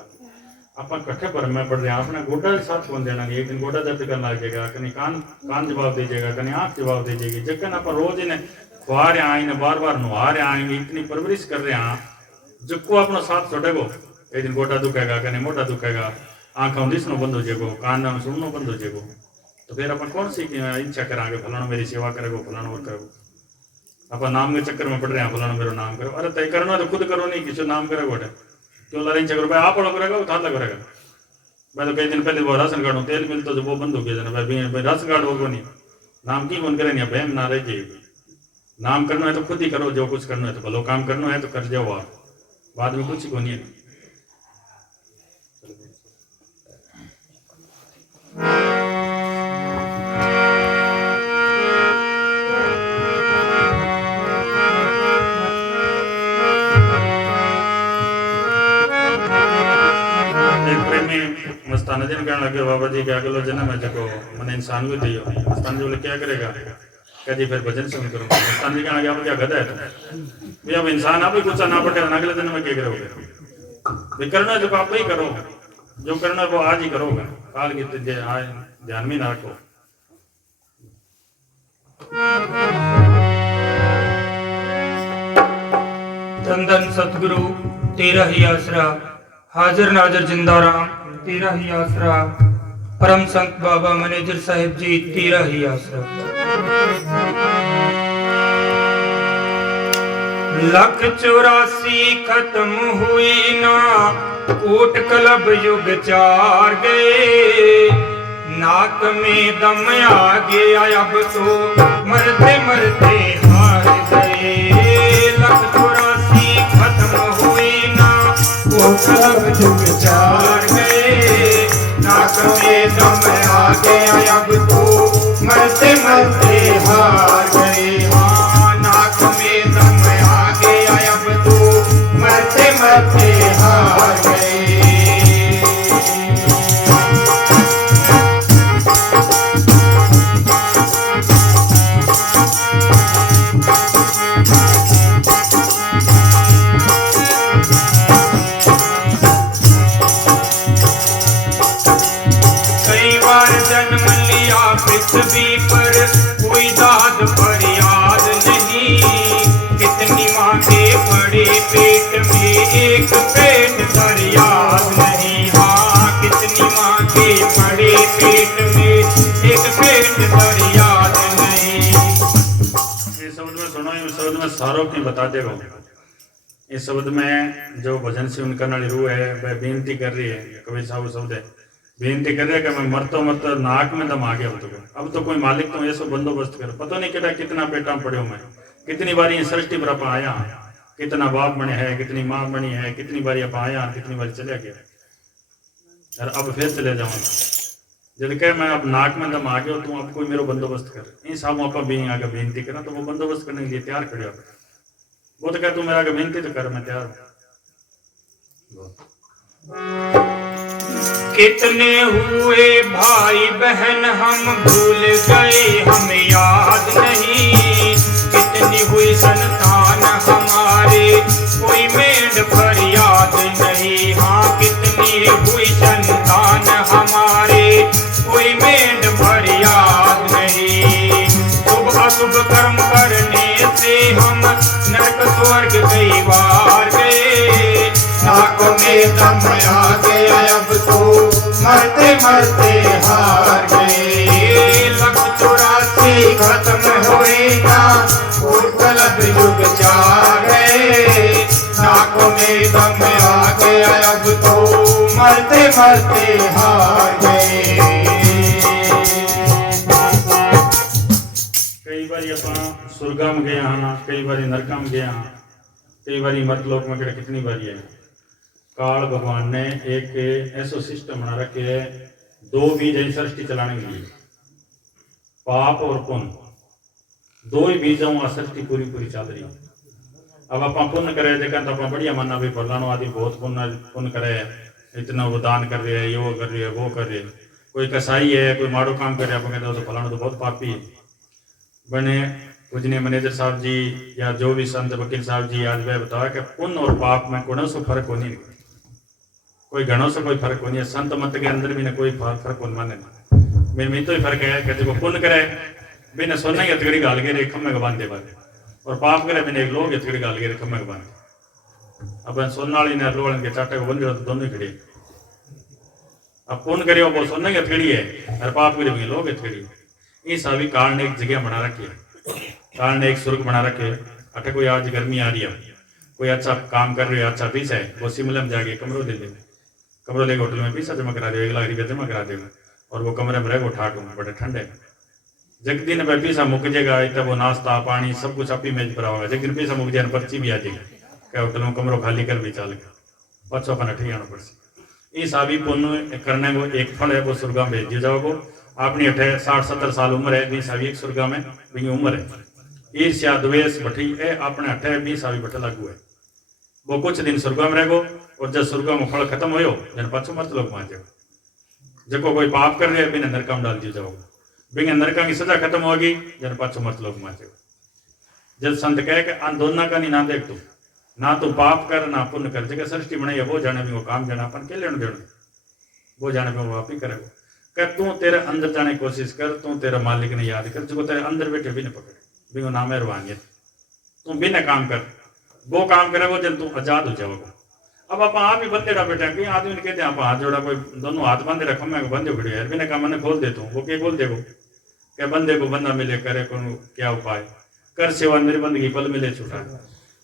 अपन कट्ठे पर में पड़ रहे हैं। अपने गोडा साथ कौन देना, एक दिन गोडा दर्द करना लगेगा, कहीं कान जवाब दीजिएगा, कहीं आँख जवाब दीजिएगी। जबकि अपन रोज इन्हें खुआ रहे हैं, इन्हें बार बार नुहा रहे हैं, इतनी परवरिश कर रहे हैं, जिसको अपना साथ छोड़ेगो एक दिन गोडा दुखेगा, कहीं मोटा दुखेगा, आँखों दिसनो बंद हो जाएगो, कान सुननो बंद हो जाएगो, तो फिर अपन कौन सी इच्छा करांगे फलाना मेरी सेवा करेगो, फलाना और करेगो। अपन नाम के चक्कर में पड़ रहे हैं, फलाना मेरा नाम करो। अरे तय करना तो खुद करो, नहीं किसी नाम करेगो क्यों लड़ाई चक्कर भाई आप करेगा वो था करेगा। मैं तो कई दिन पहले वो राशन कार्ड तेल मिलता तो वो बंद हो गया भाई राशन कार्ड होगा नहीं, नाम की कौन करे नहीं, बहन ना रह जाएगी। नाम करना है तो खुद ही करो, जो कुछ करना है तो भलो काम करना है तो कर जाओ आप, बाद में कुछ ही नहीं है। मस्ताना जी ने कहने लगे बाबा जी क्या अगलो जन्म है जो मैंने इंसान भी दियो। मस्तान जी बोले क्या करेगा, क्या जी फिर भजन सुन करो। मस्तान जी कहने लगे आप क्या गधा है भैया, अब इंसान आप ही कुछ ना पड़े अगले जन्म में क्या करोगे, भाई करना जो आप ही करो, जो करना वो आज ही करोगे, काल की ध्यान में ना रखो। धन धन सतगुरु तेरा ही आसरा, हाजिर नाजर जिंदा राम तेरा ही आसरा, परम संत बाबा मैनेजर साहिब जी तेरा ही आसरा। लख 84 खत्म हुई ना, कोट कलब युग 4 गए, नाक में दम आ गया अब तो मरते मरते हार गए। लख 84 खत्म हुई ना, कोट कलब युग 4 गए, नाक में दम आ गया अब तो मरते मरते हार गए। हाँ नाक में दम आ गया अब तो मरते मरते हार गए। जन्म लिया पृथ्वी पर कोई दाद फरियाद नहीं, कितनी मांगे पड़े पेट में एक पेट फरियाद नहीं। हाँ कितनी मांगे पड़े पेट में एक पेट फरियाद नहीं। ये शब्द में सुनो, इस शब्द में सारों की बता देगा। इस शब्द में जो भजन से उनका वाली रूह है वह बेनती कर रही है, कबीर साहब शब्द है, बेनती कर रहे कि मैं मरतो नाक में दम आ गया। अब तो कोई मालिक तो ऐसा बंदोबस्त कर, पता नहीं केटा कितना पेटा पड़े हो, मैं कितनी बारी सृष्टि पर आप आया, कितना बाप बने है, कितनी माँ बनी है, कितनी बारी आप आया, कितनी बारी चले गया और अब फिर चले जाऊंगा। जब कह मैं अब नाक में दम आ गया तो अब कोई मेरा बंदोबस्त कर। इन साहब आप भी आगे बेनती करना तो वो बंदोबस्त करने के लिए तैयार खड़े हो। वो तो कह तू मेरा आगे बेनती तो कर, मैं तैयार हूँ। कितने हुए भाई बहन हम भूल गए, हमें याद नहीं। कितनी हुई संतान हमारे, कोई मेड फरियाद नहीं। हाँ, कितनी हुई संतान हमारे, कोई मेड फरियाद नहीं। शुभ अशुभ कर्म करने से हम नरक स्वर्ग कई बार गए। नाकों में दम आ गया अब तो मरते मरते हार गए। 184 खत्म हुए ना और गलत युग जा गए। नाकों में दम आ गया अब तो मरते मरते हार गए। कई बार आप स्वर्गम गया हाँ, कई बार नरकम गया हाँ, कई बार मर्तलोक में गए। कितनी बारी है काल भगवान ने एक ऐसा सिस्टम बना रखे है, 2 बीज है सृष्टि चलाने के लिए, पाप और पुण्य। 2 ही बीज सृष्टि पूरी पूरी चल रही। अब आप पुण्य करे देखा तो आप बढ़िया मानना भी फलानो आदमी बहुत पुण्य करे, इतना वो दान कर रहे हैं, ये वो कर रहे है, वो कर रहे। कोई कसाई है, कोई माड़ो काम कर रहा है, आप कहते हो तो फलाना तो बहुत पापी है। बने पूजनीय मैनेजर साहब जी या जो भी संत वकील साहब जी आज वह बताया कि पुण्य और पाप में कोई से फर्क होनी नहीं, कोई घणों से कोई फर्क होनी है। संत मत के अंदर भी ना कोई फर्क होने माने मेरे में तो ही फर्क है कि जो पुण्य करे बिना सोने की हथकड़ी गाल के रे खम्मे बांध दे बारे, और पाप करे बिना एक लोग हथकड़ी गाल के रे खम्मे बांध। अब सोने वाली ने लोगों के चाटे को बंद तो दोनों ही खड़े। अब पुण्य करे वो सोने की हथकड़ी है और पाप करे भी लोग हथकड़ी। इस अभी काल ने एक जगह बना रखी है, काल ने एक स्वर्ग बना रखे। अटे कोई आज गर्मी आ रही है, कोई अच्छा काम कर रहे हो, अच्छा पीस है, वो शिमला में जाके कमरों ले ले, कमरों लेके होटल में पैसा जमा करा देगा, 1 लाख रुपया जमा करा देगा, और वो कमरे में रहेगा ठाटूंगा बड़े ठंडे। जग दिन में पैसा मुक जाएगा, तब वो नाश्ता पानी सब कुछ आप ही मेज पर आओगे। जग दिन पैसा मुक जाए पर्ची भी आ जाएगी क्या होटल में कमरों खाली कर भी चल गया, बच्चों का नठी आना पड़े। इस अभी पुण्य करने को एक फल है, वो स्वर्ग में भेज दिया जाओगे। अपनी 60-70 साल उम्र है, 20 अभी एक स्वर्ग में भी उम्र है। ईर्ष्या द्वेष बठी है अपने 20 अभी बटे लागू है। वो कुछ दिन स्वर्ग में रहेगो, और जब स्वर्ग में फल खत्म हो जन पाछो मत लोग वहां जाओ। जो कोई पाप कर रहे बिना नरका में डाल दिया जाओगे, बिना नरका की सजा खत्म होगी जन पाछो मत लोग वहां जाओ। जब संत कहे कि अन दोनों का नहीं ना देख तू, ना तू पाप कर ना पुण्य कर। जगह सृष्टि बनाई है वो जाने भी वो काम जाना अपन के लेने देने, वो जाने में वो आप ही करेगा। क्या तू तेरे अंदर जाने की कोशिश कर, तू तेरा मालिक ने याद कर, जो तेरे अंदर बैठे भी न पकड़े, भी वो नाम है रूहानियत। तू बिना काम कर, वो काम करे वो जब तू आजाद हो जाओगे। अब आप ही बंदेड़ा बैठा, कई आदमी ने कहते हैं आप हाथ जोड़ा, कोई दोनों हाथ बांधे रखा, मैं बंदे खड़े यार बिना काम मैंने खोल देता हूँ। वो क्या खोल देगो, क्या बंदे को बंदा मिले करे कौन क्या उपाय कर, सेवा मेरी बंदगी पल मिले छुटा।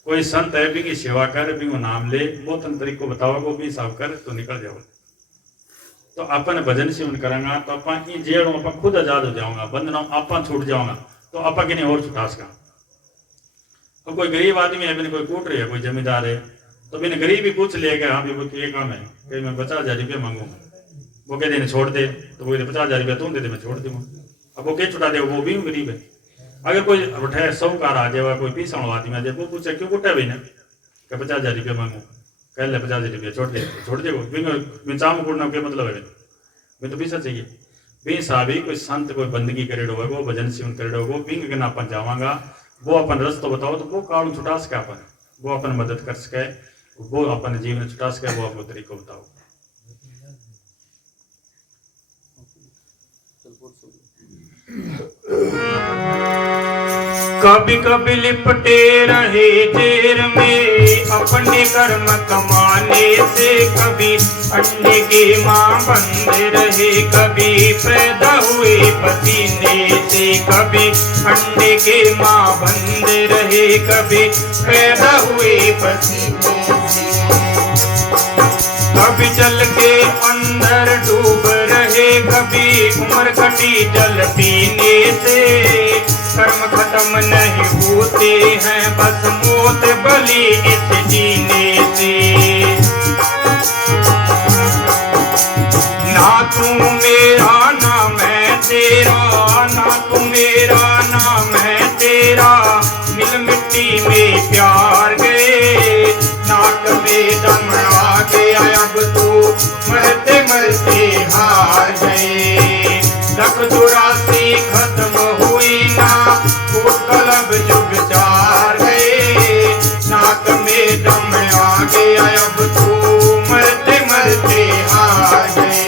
कोई संत है भी की सेवा कर, भी वो नाम ले, वो तन तरीको बताओ, वो भी हिसाब कर तो निकल जाओ। तो अपन भजन सेवन करेंगे तो अपन जेड़ों अपन खुद आजाद हो जाऊंगा, बंधनों अपन छूट जाऊंगा, तो अपन कि नहीं और छुटा सका। अब कोई गरीब आदमी है, बिना कोई कूट रही है, कोई जमींदार है, तो बिना गरीब ही पूछ लेगा हाँ भी ये काम है कि मैं 50,000 रुपया मांगू, वो कहते हैं छोड़ दे, तो वो 50,000 रुपया तुम दे दे मैं छोड़ दूंगा। अब वो क्या छुटा दे, वो भी गरीब है। अगर कोई उठे साहूकार आ जाएगा, कोई पीसा आदमी आ जाए, वो पूछे क्यों कुटा भी ना, क्या 50,000 रुपया मांगू, कह ले 50,000 रुपया छोड़ दे मैं चाहूँ कूटना क्या मतलब है, मैं तो पैसा चाहिए। भी साहब कोई संत कोई बंदगी करे होगा, वो भजन सेवन करे होगा, बिंग के ना अपन जावांगा, वो अपन रस्तो बताओ तो वो काल छुटा सके, अपन वो अपन मदद कर सके, वो अपन जीवन छुटा सके, वो आपको तरीको बताओ। कभी कभी लिपटे रहे जेर में अपने कर्म कमाने से, कभी अंडे के मां बंद रहे, कभी पैदा हुए पसीने से, कभी अंडे के मां बंद रहे, कभी पैदा हुए पसीने से, कभी जल के अंदर डूब रहे, कभी उम्र कटी जल पीने से। कर्म खत्म नहीं होते हैं, बस मौत बली इस जीने से। ना तू मेरा ना मैं तेरा, ना तू मेरा ना मैं तेरा, मिल मिट्टी में प्यार गए, नाक में दम आ गया अब तो मरते मरते हार गए। लख 84 खत्म हुई ना, कोट कलब युग चार गए। नाक में दम आ गया अब तो मरते मरते हार गए।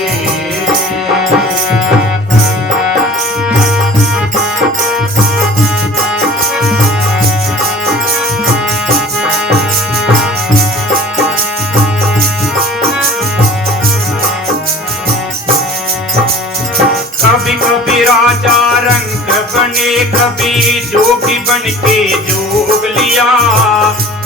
कभी कभी राजा रंग बने, कभी जोगी बन के जोग लिया।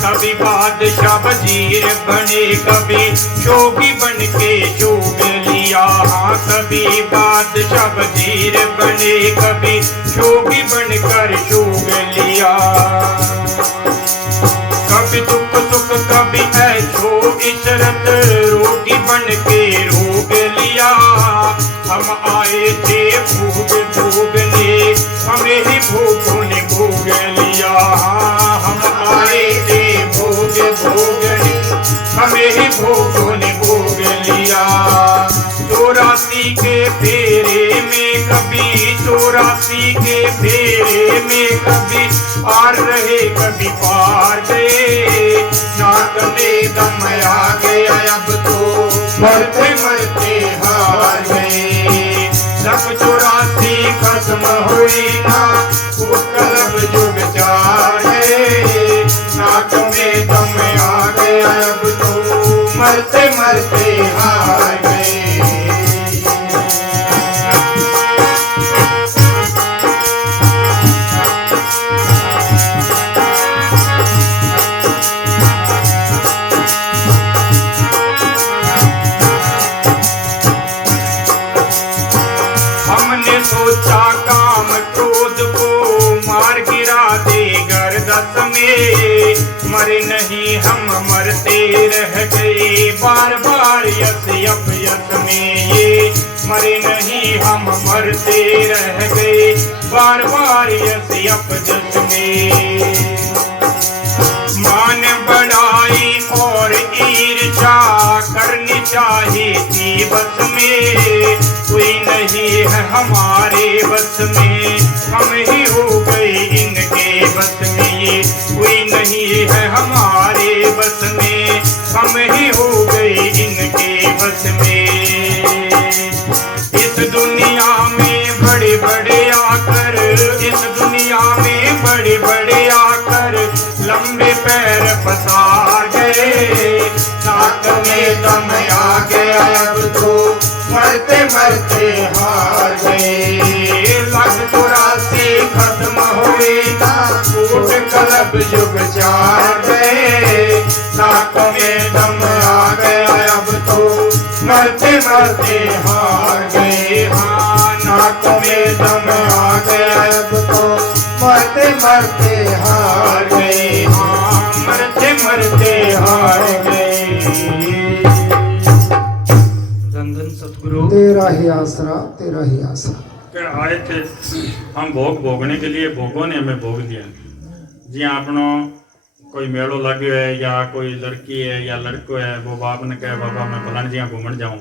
कभी बादशाह वजीर बने, कभी जोगी बन के जोग लिया। हाँ, कभी बादशाह वजीर बने, कभी जोगी बनकर जोग लिया। कभी दुख सुख कभी ऐशो इशरत, रोगी बन के रोग लिया। हम आए थे भोग भोगने, हमें ही भोगों ने भोग लिया। हम आए थे भोग भोगने, हमें ही भोगों ने भोग लिया। 84 के फेरे में कभी, 84 के फेरे में कभी पार रहे कभी पार गए। नाक में दम आ गया अब तो मरते मरते हार गए। लख 84 खत्म हुई ना, कोट कलब युग चार गए। नाक में दम आ गया अब तो मरते मरते हार गए। हमने सोचा काम क्रोध को मार गिरा दे गर्दस में, मरे नहीं हम मरते रह गए बार बार यस अपयस में। ये मरे नहीं हम मरते रह गए बार बार यस अपयस में। मान बढ़ाई और ईर्ष्या करनी चाहिए थी बस में, कोई नहीं है हमारे बस में। हम ही हो गए इनके बस में, ये कोई नहीं है हमारे बस में। हम ही हो गए इनके बस में। इस दुनिया में बड़े बड़े आकर, इस दुनिया में बड़े बड़े आकर लंबे पैर पसार गए। नाक में दम आ गया अब तो मरते मरते हार गए। लख 84 खत्म हुए ना, कोट कलब युग चार गए। नाक में दम आ गया अब तो मरते मरते हार गए। हाँ, नाक में दम आ गया अब तो मरते मरते हार गए। हाँ, मरते मरते हार गए। धन धन सतगुरु। तेरा ही आसरा, तेरा ही आसरा। कि आए थे हम भोग भोगने के लिए, भोगों ने हमें भोग दिया। जी आपनो कोई मेलो लगे है या कोई लड़की है या लड़को है, वो बाप ने कहे बाबा मैं फलान जी घूमन जाऊँ,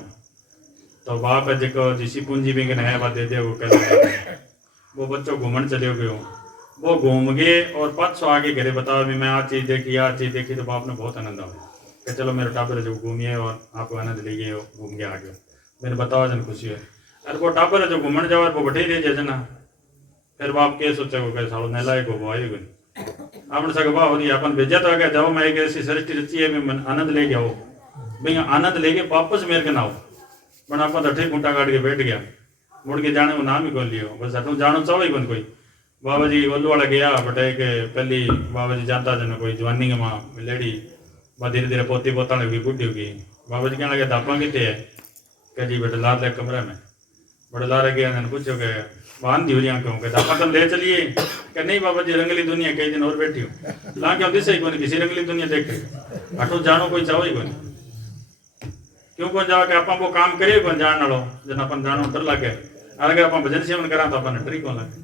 तो बाप है जो जिसी पूंजी भी है वह दे दे। वो कह वो बच्चों घूमन चले गए, वो घूम गए और पाछो आगे घरे बताओ भी मैं आ चीज़ देखी आ चीज़ देखी। तो बाप ने बहुत आनंद आया कि चलो मेरे टाबर जो घूमिए और आपको आनंद ले गए घूम के आ गए। मैंने बताओ जन खुशी है। अरे वो टाबर है जो घूमन जाओ वो बैठे रह जाए ना, फिर बाप के सोचे को कहे सालो नहलाए को वो आएगा नहीं। आपने सके वाह होती अपन भेजा तो आगे जाओ, मैं एक ऐसी सृष्टि रची है मैं आनंद ले गया हो भाई, आनंद लेके वापस मेरे के ना हो। पर आप अठे खूंटा काट के बैठ गया, मुड़ के जाने को नाम ही खोल लियो। बस हटू जानो चाहो ही कौन कोई। बाबा जी ओलू वाला गया बटे के पहली बाबा जी जानता जन कोई जवानी के माँ लेडी बा धीरे धीरे पोती पोता होगी बुढ़ी होगी। बाबा जी कहने लगे धापा कितने है, कह जी बेटे ला ले कमरे में। बड़े ला रह गया मैंने पूछो के वाहन दी हुई क्यों, के धापा तुम ले चलिए। कह नहीं बाबा जी रंगली दुनिया कई दिन और बैठी हूँ, ला क्यों दिसे कौन किसी रंगली दुनिया देखे हटो जानो कोई चाहो ही कौन। क्यों कौन जाओ कि आप वो काम करिए कौन जान वालों जन अपन जानो डर लगे। अगर आप भजन सेवन करा तो अपन डरी कौन लगे।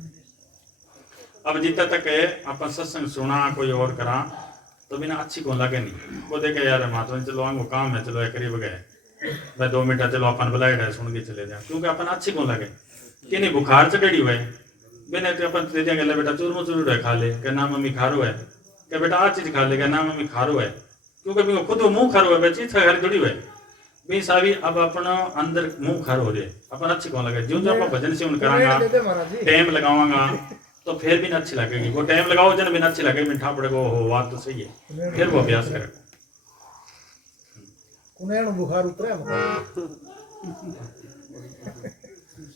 अब जितना तक है अपन सत्संग सुना कोई और करा तो बिना अच्छी कौन लगे नहीं। वो देखे यार महात्मा चलो आंगो काम है चलो करिए बगैर भाई 2 मिनट चलो अपन बुलाए सुन के चले जाए, क्योंकि अपन अच्छी कौन लगे कि नहीं बुखार चढ़ी हुआ है बिना तो अपन दे देंगे, बेटा चूरमा चूर खा ले, क्या नाम मम्मी खारो है, क्या बेटा आ चीज खा ले, क्या नाम मम्मी खारो है, क्योंकि भी खुद वो मुंह खारो है, चीज खाली थोड़ी हुआ है भी सावी। अब अपना अंदर मुंह खारो हो रहे अपन अच्छी कौन लगे, जो जो अपन भजन से उन करांगा टाइम लगावांगा तो फिर भी ना अच्छी लगेगी। वो टाइम लगाओ जन भी ना अच्छी लगेगी, मिठा पड़ेगा, हो बात तो सही है, फिर वो अभ्यास करेगा। बुखार उतरा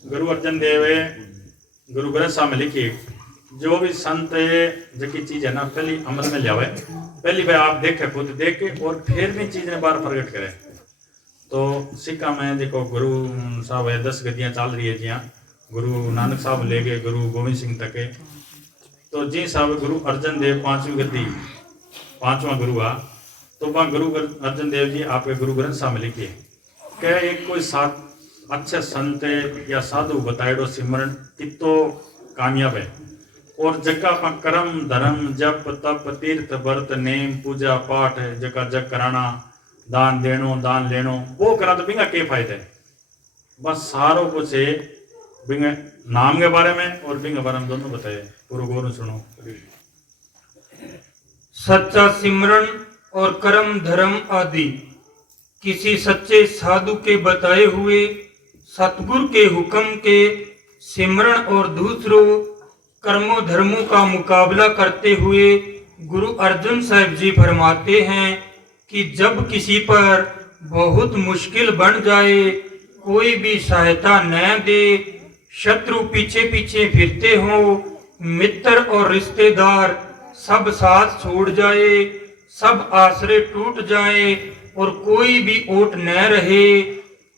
गुरु अर्जन देव गुरु ग्रंथ साहब में लिखी, जो भी संत जकी चीज है ना पहली अमल में लियावे, पहली बार आप देखे खुद देखे और फिर भी चीज ने बार प्रकट करे। तो सिक्का में देखो गुरु साहब है 10 गद्दियां चल रही है, जिया गुरु नानक साहब ले गए गुरु गोविंद सिंह तक है, तो जी साहब गुरु अर्जन देव 5वीं गद्दी 5वां गुरु आ, तो वहाँ गुरु अर्जन देव जी आपके गुरु ग्रंथ साहब में लिखिए क्या एक कोई साथ अच्छे संत या साधु बताएडो सिमरन कितो कामयाब है, और जगह अपना कर्म धर्म जप तप तीर्थ व्रत नेम पूजा पाठ जगह जग कराना दान देनो दान लेनो वो करा तो बिंगा के फायदे है। बस सारो कुछ है बिंगा नाम के बारे में और बिंगा बारे में दोनों बताए, पूरा गौर सुनो। सच्चा सिमरन और कर्म धर्म आदि किसी सच्चे साधु के बताए हुए सतगुरु के हुक्म के सिमरन और दूसरों कर्मों धर्मों का मुकाबला करते हुए गुरु अर्जन साहिब जी फरमाते हैं कि जब किसी पर बहुत मुश्किल बन जाए, कोई भी सहायता न दे, शत्रु पीछे पीछे फिरते हो, मित्र और रिश्तेदार सब साथ छोड़ जाए, सब आश्रय टूट जाए और कोई भी ओट न रहे,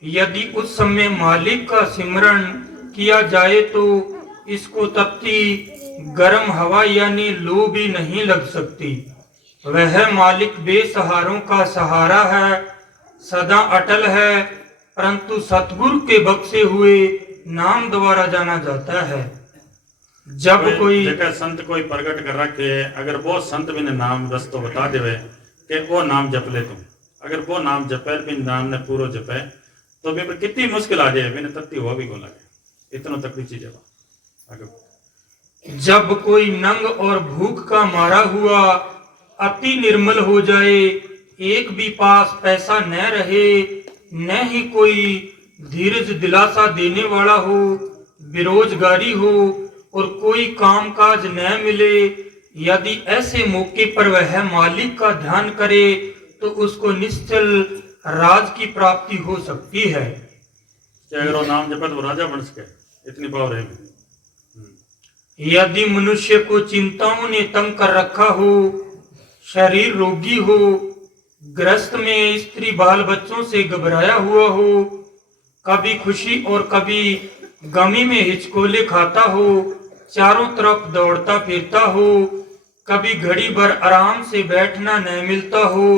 यदि उस समय मालिक का सिमरन किया जाए तो इसको तपती गर्म हवा यानी लू भी नहीं लग सकती। वह मालिक बेसहारों का सहारा है, सदा अटल है, परंतु सतगुरु के बख्शे हुए नाम द्वारा जाना जाता है। जब कोई संत कोई प्रकट कर रखे, अगर वो संत भी ने नाम रस्तो बता देवे कि वो नाम जप ले तुम, अगर वो नाम जपे भी नाम ने पूरा जपे तो भी कितनी मुश्किल आ जाए मैंने तत्ती हुआ भी कौन लगे, इतना तक भी चीज है। जब कोई नंग और भूख का मारा हुआ अति निर्मल हो जाए, एक भी पास पैसा न रहे, न ही कोई धीरज दिलासा देने वाला हो, बेरोजगारी हो और कोई कामकाज न मिले, यदि ऐसे मौके पर वह मालिक का ध्यान करे तो उसको निश्चल राज की प्राप्ति हो सकती है। अगर वो नाम जपे तो राजा बन सके, इतनी पावर है। यदि मनुष्य को चिंताओं ने तंग कर रखा हो, शरीर रोगी हो, ग्रस्त में स्त्री बाल बच्चों से घबराया हुआ हो, कभी खुशी और कभी गमी में हिचकोले खाता हो, चारों तरफ दौड़ता फिरता हो, कभी घड़ी भर आराम से बैठना न मिलता हो,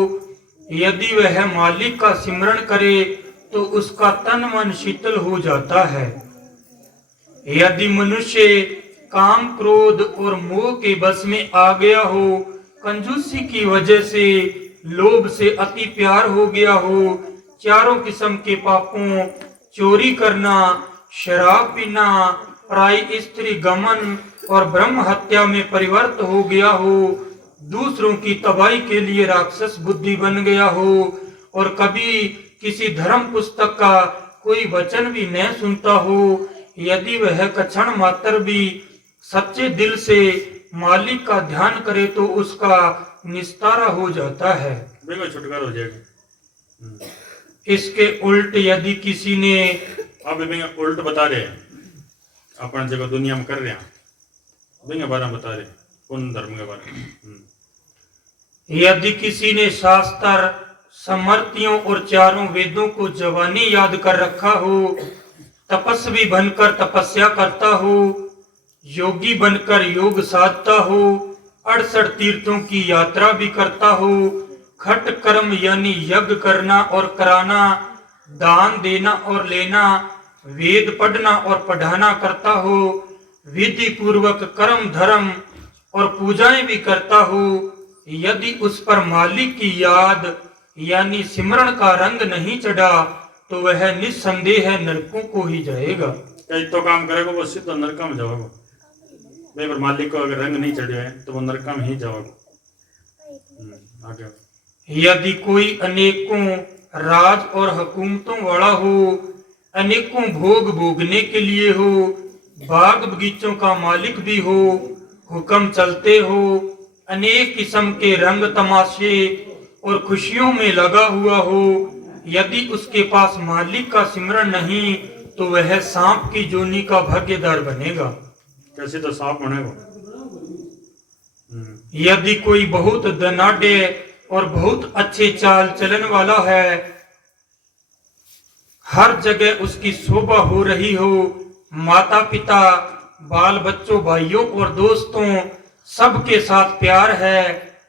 यदि वह मालिक का सिमरन करे तो उसका तन मन शीतल हो जाता है। यदि मनुष्य काम क्रोध और मोह के बस में आ गया हो, कंजूसी की वजह से लोभ से अति प्यार हो गया हो, चारों किस्म के पापों चोरी करना, शराब पीना, पराई स्त्री गमन और ब्रह्म हत्या में परिवर्त हो गया हो, दूसरों की तबाही के लिए राक्षस बुद्धि बन गया हो और कभी किसी धर्म पुस्तक का कोई वचन भी न सुनता हो, यदि वह कछण मात्र भी सच्चे दिल से मालिक का ध्यान करे तो उसका निस्तारा हो जाता है, बिल्कुल छुटकारा हो जाएगा। इसके उल्ट यदि किसी ने अब उल्ट बता रहे हैं अपन जगह दुनिया में कर रहे हैं, बिंगे बारे में बता रहे कौन धर्म के बारे में। यदि किसी ने शास्त्र समर्थियों और चारों वेदों को जवानी याद कर रखा हो, तपस्वी बनकर तपस्या करता हो, योगी बनकर योग साधता हो, 68 तीर्थों की यात्रा भी करता हो, खट कर्म यानी यज्ञ करना और कराना, दान देना और लेना, वेद पढ़ना और पढ़ाना करता हो, विधि पूर्वक कर्म धर्म और पूजाएं भी करता हो, यदि उस पर मालिक की याद यानी सिमरन का रंग नहीं चढ़ा तो वह निस्संदेह नरकों को ही जाएगा। कई तो काम करेगा वो सीधा नरका में जाओगे भाई, पर मालिक को अगर रंग नहीं चढ़े है तो वो नरका में ही जाओगे। आगे यदि कोई अनेकों राज और हुकूमतों वाला हो, अनेकों भोग भोगने के लिए हो, बाग बगीचों का मालिक भी हो, हुक्म चलते हो, अनेक किस्म के रंग तमाशे और खुशियों में लगा हुआ हो, यदि उसके पास मालिक का सिमरन नहीं तो वह सांप की जोनी का भागीदार बनेगा। कैसे तो सांप बनेगा। यदि कोई बहुत धनाढ्य और बहुत अच्छे चाल चलन वाला है, हर जगह उसकी शोभा हो रही हो, माता पिता बाल बच्चों भाइयों और दोस्तों सबके साथ प्यार है,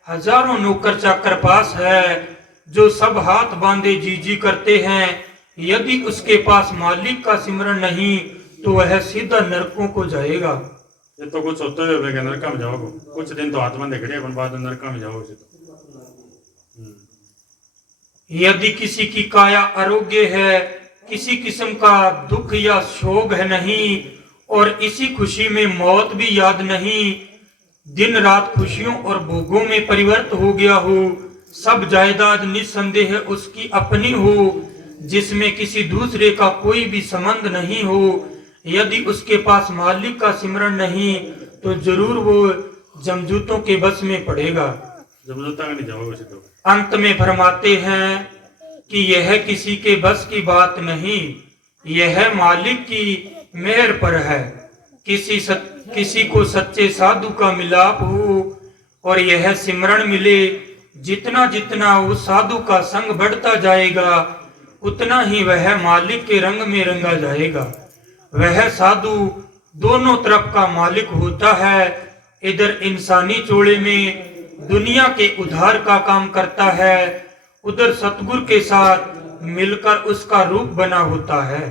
हजारों नौकर चाकर पास है जो सब हाथ बांधे जी करते हैं, यदि उसके पास मालिक का सिमरन नहीं तो वह सीधा नरकों को जाएगा। ये तो कुछ होते हुए नरका में जाओगे, कुछ दिन तो हाथ बांधे खड़े अपन बाद में नरका में जाओगे। यदि किसी की काया आरोग्य है, किसी किस्म का दुख या शोक है नहीं, और इसी खुशी में मौत भी याद नहीं, दिन रात खुशियों और भोगों में परिवर्त हो गया हो, सब जायदाद निस्संदेह उसकी अपनी हो, जिसमें किसी दूसरे का कोई भी संबंध नहीं हो, यदि उसके पास मालिक का सिमरन नहीं तो जरूर वो जमजूतों के बस में पड़ेगा। जमजूता में नहीं जाओगे तो। अंत में फरमाते हैं कि यह किसी के बस की बात नहीं, यह मालिक की मेहर पर है। किसी को सच्चे साधु का मिलाप हो और यह सिमरन मिले, जितना जितना उस साधु का संग बढ़ता जाएगा उतना ही वह मालिक के रंग में रंगा जाएगा। वह साधु दोनों तरफ का मालिक होता है, इधर इंसानी चोड़े में दुनिया के उद्धार का काम करता है, उधर सतगुरु के साथ मिलकर उसका रूप बना होता है।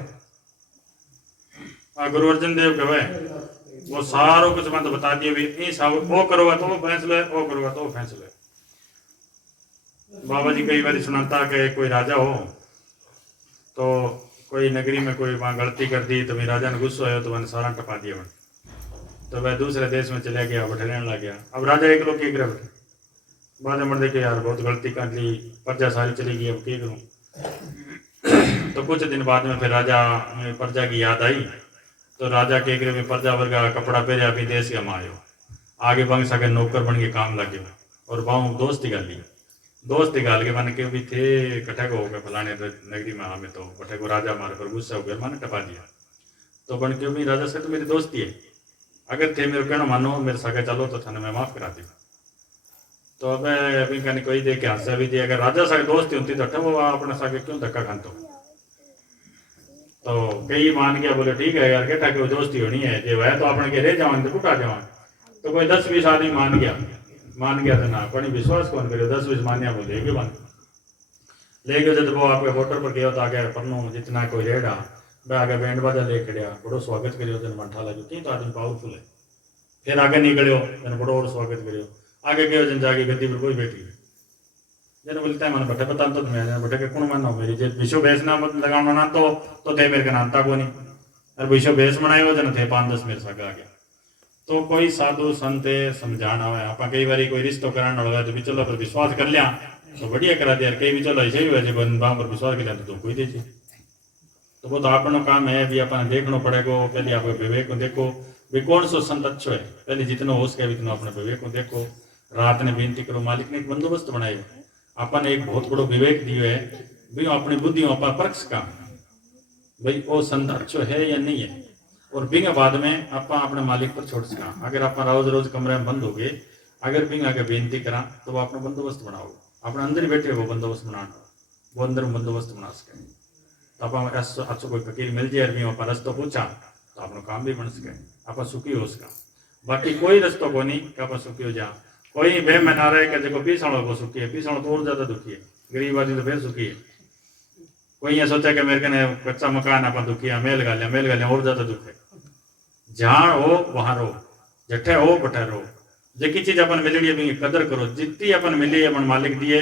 गुरु अर्जन देव कहे वो सारों कुछ मत बता दिए भी, वो करोगा तो वो फैसला है, वो करोगा तो वो फैसला है। बाबा जी कई बार सुनाता कि कोई राजा हो तो कोई नगरी में कोई वहाँ गलती कर दी तो राजा ने गुस्सा आया तो मैंने सारा टपा दिया, तो वह दूसरे देश में चले गया, बैठे रहने लग गया। अब राजा एक लोग क्या करे, बाद में देखे यार बहुत गलती कर ली, प्रजा सारी चली गई, अब क्या करूँ। तो कुछ दिन बाद में फिर राजा प्रजा की याद आई, तो राजा के करे प्रजा वर्ग कपड़ा पहरे अपनी देश का मायो आगे बंग सके नौकर बन के काम लगे, और बाहू दोस्ती कर ली, दोस्ती गाल के मन के भी थे इकट्ठे को हो गए फलाने नगरी में हमें तो बटे को राजा मारे पर गुस्सा हो गया, मैंने टपा दिया। तो बन के भी राजा से तो मेरी दोस्ती है, अगर थे मेरे कहना मानो मेरे सगे चलो तो थाने मैं माफ करा दी। तो अब अभी कहने कोई दे के हंसा भी दिया, अगर राजा सगे दोस्ती होती तो वो अपने सगे क्यों धक्का खाते। तो कई मान गया, बोले ठीक है यार क्या कि दोस्ती होनी है, जो है तो अपने के रह जाओ तो कुटा जाओ। तो कोई 10-20 आदमी मान गया तो ना पड़ी विश्वास कौन करे, 10-20 मानिया वो लेके बन लेके जब वो आपके होटल पर गया तो आगे पन्नू जितना कोई रेड़ा वह आगे बैंड बाजा ले खड़िया, बड़ो स्वागत करियो तेन मठा लगे तीन तो आदमी पावरफुल है। फिर आगे निकलियो तेन बड़ो और स्वागत करियो, आगे गयो जन जाके गद्दी पर कोई बैठी जन बोलता है मन बटे पता तो मैं बटे के कौन मानो मेरी जे विश्व भेष ना लगाना ना तो थे मेरे का नानता को नहीं, और विश्व भेष बनाए जन थे 5-10 मेरे साथ आ गया। तो कोई साधु संत समझाना हो, आप कई बार कोई रिश्तो कराना होगा तो भी चलो पर विश्वास कर लिया तो बढ़िया करा दिया, कई भी चलो ऐसे ही हुआ जब बाम पर विश्वास कर लिया तो कोई दीजिए। तो वो तो अपना काम है भी अपना देखना पड़ेगा, पहले आप विवेक को देखो भी कौन सो संत अच्छो है, पहले जितना हो सके उतना अपने विवेक को देखो। रात ने बेनती करो, मालिक ने एक बंदोबस्त बनाए, अपन एक बहुत बड़ो विवेक दियो है भाई अपनी बुद्धि अपन परख सका भाई वो संत अच्छो है या नहीं है, और बिंग बाद में आप अपने मालिक पर छोड़ सका। अगर आप रोज रोज कमरे में बंद हो गए, अगर बिंग आगे बेनती करा तो वो अपना बंदोबस्त बनाओ, अपने अंदर ही बैठे वो बंदोबस्त बनाना, वो अंदर बंदोबस्त बना सके। तो आप अच्छो कोई फकीर मिल जाए भी आप रस्तो पूछा तो अपना काम भी बन सके, आप सुखी हो सका। बाकी कोई रस्तो को नहीं कि आप सुखी हो जा, कोई वे में ना रहे कि जो पीसणों को सुखी है, पीसणों तो और ज्यादा दुखी है, गरीब आदमी तो फिर सुखी है। कोई ये सोचा कि मेरे कने कच्चा मकान आप दुखी है, मेल गालिया और ज्यादा दुख है। जहाँ हो वहां रहो, जठे हो बठे रहो, जिकी चीज अपन मिलनी है कदर करो, जितनी अपन मिली अपन मालिक दिए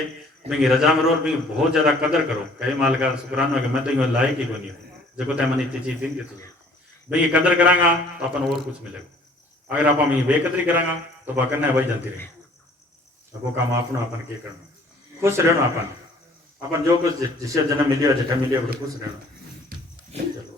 मेरी रजा में रोर मेरी बहुत ज्यादा कदर करो कहे मालिक का शुक्राना कि मैं तो यूं लायक ही को नहीं हूं जो तय मन इतनी चीज थी तुझे भाई कदर करांगा तो अपन और कुछ मिलेगा अगर आप मैं बेकदरी करांगा तो बाकरना भाई जानती रहे अब वो काम अपना अपन के करना खुश रहना अपन जो कुछ जिसे जन्म मिलियो जटा मिलियो वो खुश रहना चलो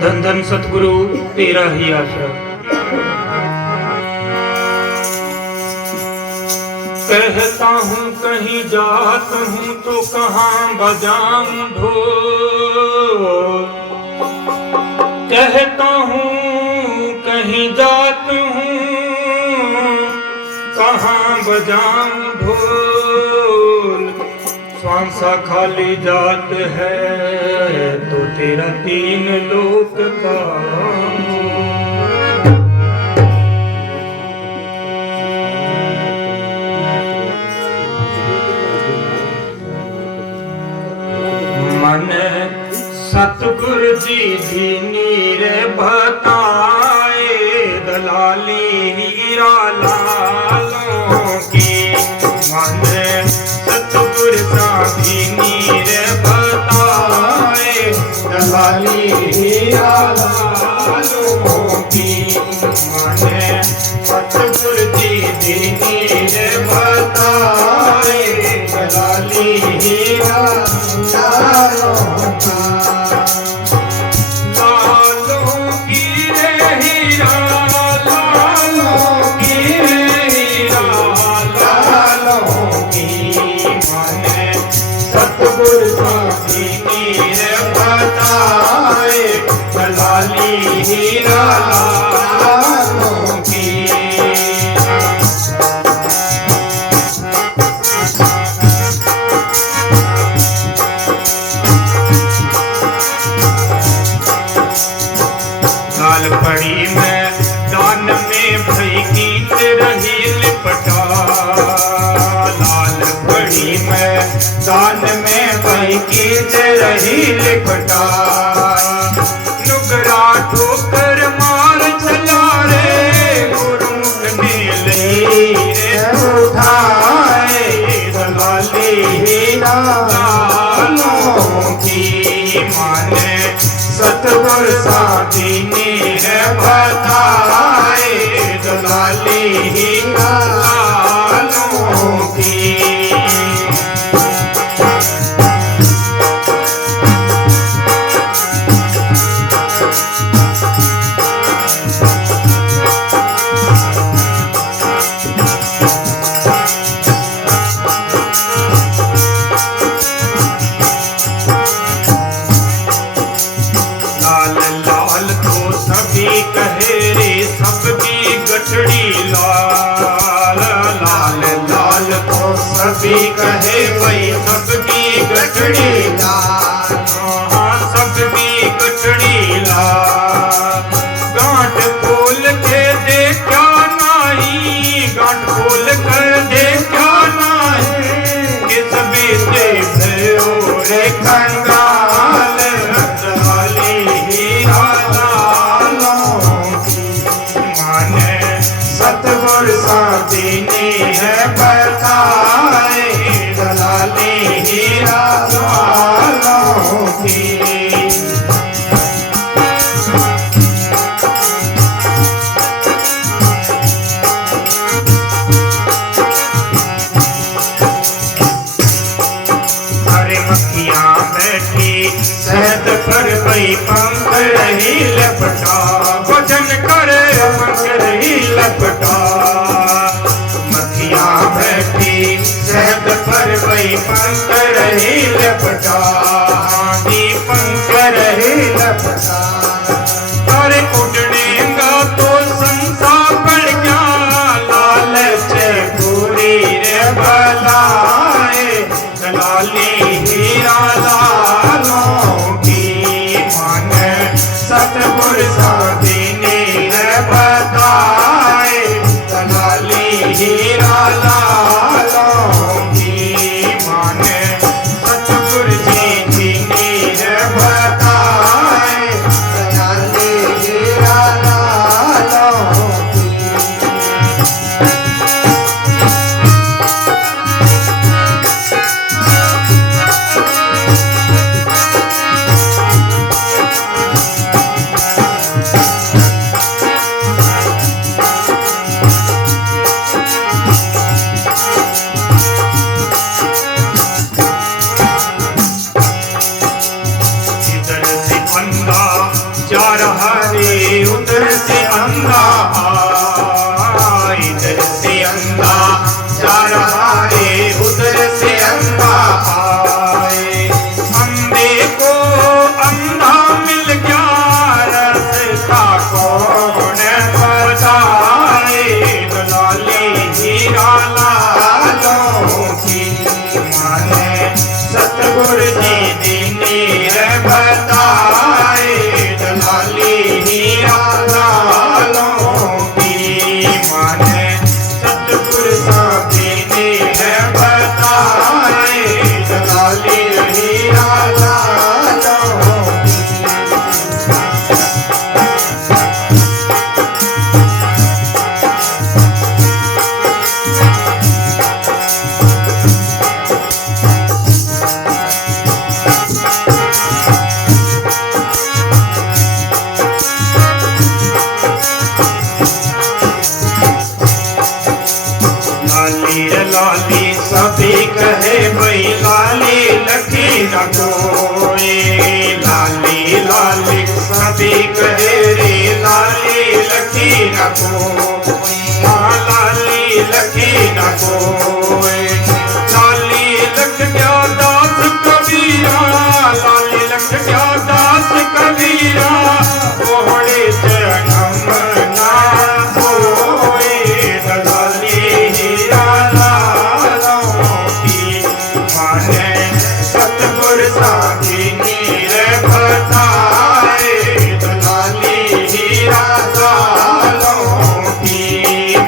धन धन सतगुरु तेरा ही आसरा। कहता हूँ कहीं जात हूँ तो कहाँ बजाऊं ढोल, कहता हूँ कहीं जात हूँ कहाँ बजाऊं ढोल, श्वासा खाली जात है तो तेरा तीन लोक का मन सतगुरु जी भी नीर बताए दलाली हीरा लालों की, मन सतगुरु का भी नीर बताए दलाली हीरा लालों की, मन सतगुरु जी भी नीर बताए दलाली हीरा लालों की रे हीरा लालों की रे हीरा लालों की, माने सतगुरु साथी नीर बताए दलाली हीरा लालों की। लाल पड़ी में दान में भई कीट रही लिपटा, लाल पड़ी में दान में भई कीट रही लिपटा, नुगरा ठोकर मार चला रे गुरुमुख ने ले रे उठाए दलाली हीरा लालों की, माने सतगुरु साथी नीर बताए दलाली हीरा लालों की। कहे रे सबकी गठड़ी लाल, लाल लाल तो सभी कहे भाई सबकी गठड़ी लाल, सबकी गठड़ी लाल, गांठ खोल के देखा नहीं, गांठ खोल कर देखा नहीं, किस बेटे भयो रे कंगाल दलाली हीरा सतगुरु साथी नीर बताए दलाली हीरा लालों की। हरे मक्खियाँ बैठी शहद पर वही पंख रही लपटा, भोजन करे पंख रही लपटा, मक्खियाँ बैठी शहद पर वही पंख रही लपटा, दी पंख रही लपटा, अरे उड़नेगा तो संसार बढ़ गया, लालच पूरी रे बलाए दलाली हीरा लालों की, माने सतगुरु साथी नीर बताए दलाली हीरा लालों की, माने सतगुरु कौन बताए लाली हीरा लालों की माने सतगुरु जी दीनी है बताए लाली हीरा लालों की माने सतगुरु साहब दीनी है बताए लाली हीरा लालों की लाली रे लाली सभी कहे भाई लाली लखी न कोई लाली लाली सभी कहे रे लाली लखी न कोई हाँ लाली लखी न कोई लाली लख क्या दास कबीरा लाली लख क्या दास कबीरा ओहड़े जन्म ना होए लाली हीरा लालों की माने सतगुरु साधी नीर बताए लाली हीरा लालों की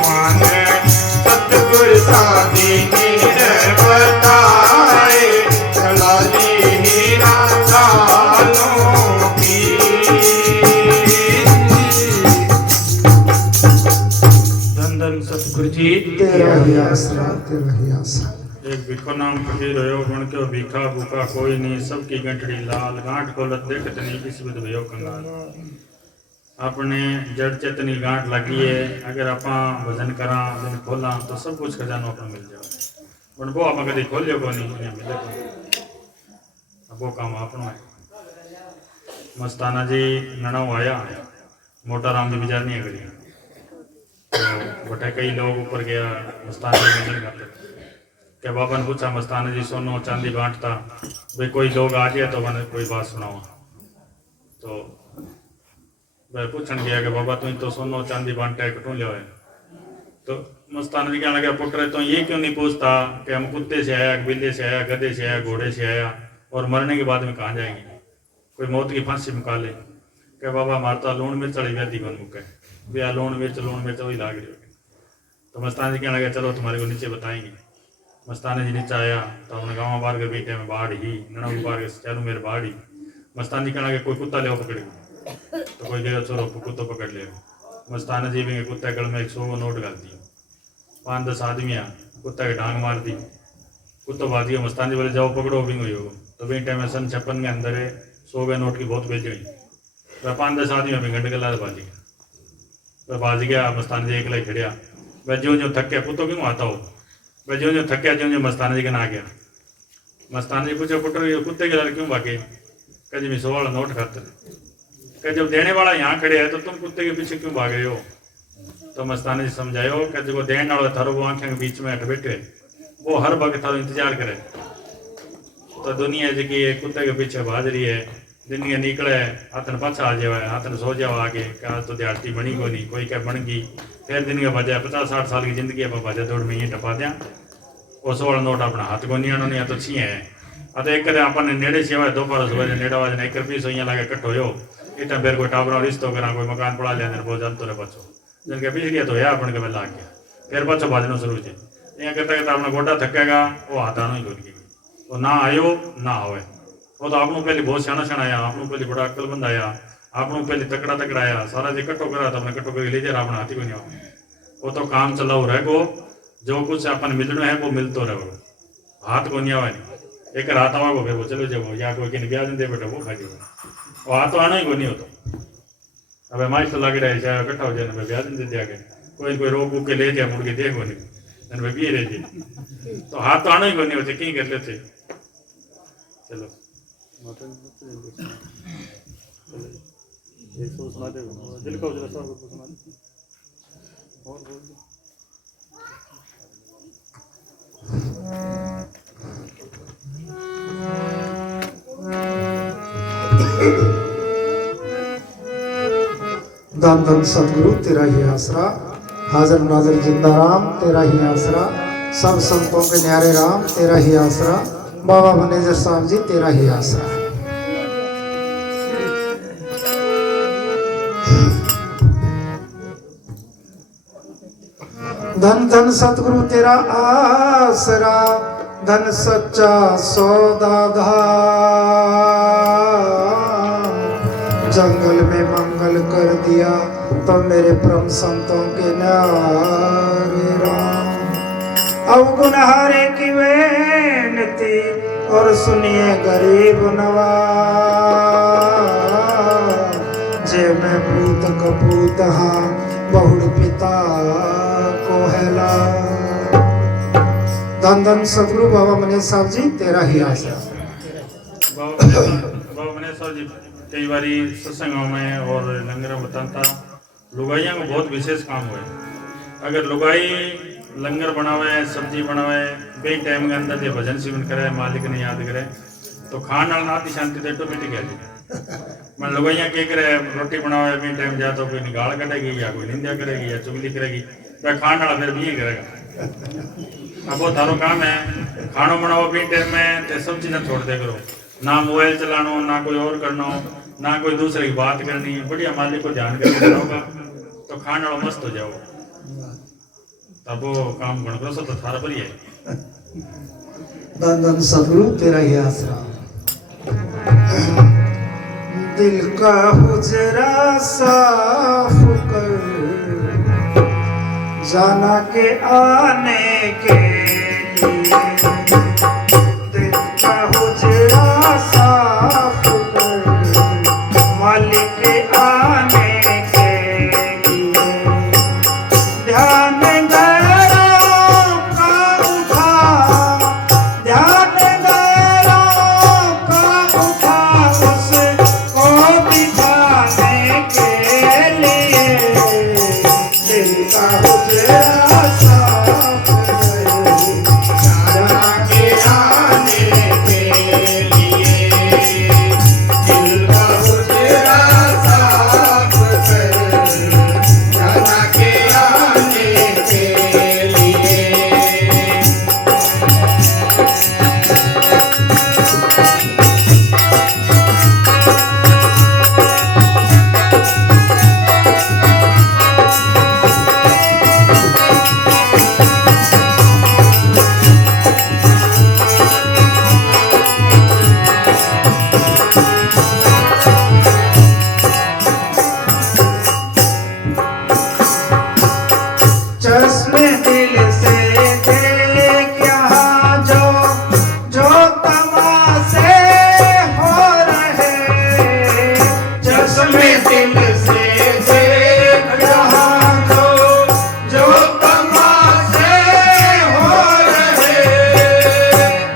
माने सतगुरु साधी नीर बताए लाली हीरा लालों की धन धन सतगुरु जी तेरा ही आसरा तेरा ही आसरा। एक भिखो नाम फकीर होयो गुण क्यों भीखा भूखा कोई नहीं सबकी गंठड़ी लाल गांठ खोलत देखत नहीं किसी विध भयो कंगाल। अपने जड़ चेतनी गांठ लगी है अगर आप भजन करा दिन खोला तो सब कुछ खजानो अपना मिल जाओ पण वो आप कभी खोलियो को नहीं मिले को अब वो काम अपनो है। मस्ताना जी नणाव आया मोटा राम जी विचार नहीं करी तो बटे कई लोग ऊपर गया मस्ताना जी भजन करते क्या बाबा ने पूछा मस्ताना जी सोनो चांदी बांटता भाई कोई लोग आ गया तो मैंने कोई बात सुनाओ तो वह पूछन गया कि बाबा तुम तो सोनो चांदी बांटा कटू लिया है तो मस्ताना जी कहने लगा पुत्र तो ये क्यों नहीं पूछता कि हम कुत्ते से आया बिल्ली से आया गधे से आया घोड़े से आया और मरने के बाद में कहाँ जाएंगे कोई मौत की फांसी मुका ले क्या बाबा मारता लूण मिर्च वाली व्याधि कौन मुके भैया लूण मिर्च वही लाग रही होगी। तो मस्ताना जी कहने लगा चलो तुम्हारे को नीचे बताएंगे। मस्ताना जी नीचे आया तो अपने गाँव बार के बेटे में बाढ़ ही नड़ू बार के चालू मेरे बाढ़ ही मस्ताना जी कहने लगे कोई कुत्ता ले पकड़ तो कोई गया चलो कुत्तो पकड़ ले। मस्ताना जी भी कुत्ते गल में 100 को नोट डाल दिया 5-10 आदमी कुत्ता की डांग मार दी कुत्तो बाज गया। मस्ताना जी बोले जाओ पकड़ो भी हुई हो तो भी टाइम में सन 56 के अंदर 100 के नोट की बहुत बेच गई। वह 5-10 आदमी में घंटे गला बाज गया वह बाज गया। मस्ताना जी अकेला खड़िया वह जो थक कुत्तो क्यों आता हो वह जो थक्या जो मस्ताना जी के ना आ गया। मस्ताना जी पूछो पुत्र कुत्ते के क्यों भागे कह जी मैं 100 वाला नोट खातर कह जब देने वाला यहाँ खड़े है तो तुम कुत्ते के पीछे क्यों भाग रहे हो। तो मस्ताना जी समझायो कि जो देने वाला थारो वो आंखें के बीच में हट बैठे वो हर वक्त थारो इंतजार करे तो दुनिया जी कुत्ते के पीछे भाज रही है दिन के निकले हाथन पाछा आ जाए हाथन सो जाओ आगे कि आज तो दिहाड़ी बनी को नहीं कोई क्या बन गई फिर दिन का बजा 50-60 साल की जिंदगी आप भाजा दौड़ में ये टपा दिया वो 100 नोट अपना हाथ को नहीं आना नहीं तो छी है तो एक अपन नेड़े सेवा दोपहर सुबह नेड़ा वाज 1 रुपये सो लागे कट्ठो हो इतना फिर कोई टाबरा रिश्तो करा कोई मकान पड़ा लिया बहुत जानते रहे बचो जिनके पीछे गया तो है अपन के लाग गया फिर बचो भाजनो शुरू से यहाँ करता करता अपना गोडा थकेगा वो हाथ आना ही बोल गई वो ना आयो ना आवे वो तो आपनों पहले बहुत सियाना आया आपनों पहले बड़ा अक्लबंद आया आपनों पहले तकड़ा आया सारा जो कट्ठो करा तो अपने कट्ठो करके ले जाए अपना हाथी को नहीं आओ वो तो काम चलाओ रहेगो जो कुछ अपन मिलना है वो मिलतो रहो हाथ को नहीं आवा नहीं एक रात आवा फिर वो चलो जाओ या कोई किन ब्याज दे बेटा वो खा जाओ वो हाथ तो आना ही को नहीं होता अब माइस तो लग रहा है चाहे इकट्ठा हो जाए ब्याज दे दिया के कोई रोक के ले जाए मुड़ के देखो नहीं भी रह जाए तो हाथ तो आना ही को नहीं होते कहीं कर लेते चलो एक सौ सुना दे दिल का उजला सब सुना दे और बोल दे धन धन सदगुरु तेरा ही आसरा, हाजर नाजर जिंदा राम तेरा ही आसरा, सब संतों के न्यारे राम तेरा ही आसरा, बाबा मैनेजर साहब जी तेरा ही आसरा। धन धन सतगुरु तेरा आसरा, धन सच्चा सौदागर, जंगल में मंगल कर दिया तो मेरे परम संतों के न्यारे राम। अवगुणहारे की बेनती और सुनिए गरीब नवाज, जे मैं पूत कपूत हाँ बहुड़ पिता को हैला। धन धन सतगुरु बाबा मनीष साहब जी तेरा ही आशा। बाबा मनीष साहब जी कई बारी सत्संगों में और लंगरों में बताता लुगाइयों को बहुत विशेष काम हुए। अगर लुगाई लंगर बनावे सब्जी बनावे बे टाइम के अंदर जो भजन सेवन करे मालिक ने याद करे तो खान वाल नाती शांति तो ऑटोमेटिक आ जाए। मैं लुगाइयाँ क्या करे रोटी बनावे बे टाइम जा तो कोई निगाल कटेगी या कोई निंदा करेगी या चुगली करेगी तो खान वाला फिर भी करेगा। अब वो थारो काम है खानो बनाओ बे टाइम में तो सब चीज़ें छोड़ दे करो, ना मोबाइल चलानो ना कोई और करना ना कोई दूसरे की बात करनी, बढ़िया मालिक को ध्यान करके होगा तो खाने वाला मस्त हो जाओ। तब वो काम गण करो तो थारा पर ही है। धन धन सदगुरु तेरा ही आसरा। दिल का हुजरा साफ कर जाना के आने के लिए, दिल का हुजरा साफ कर मालिक के आने के लिए। ध्यान गैरों का उठा, ध्यान गैरों का उठा उसको दिखाने के लिए, दिल का हुजरा साफ कर जाना के आने के लिए, दिल का हुजरा साफ कर जाना के आने के लिए। चश्मे दिल से देख यहाँ जो जो तमाशे हो रहे, चश्मे दिल से देख यहाँ जो तमाशे हो रहे,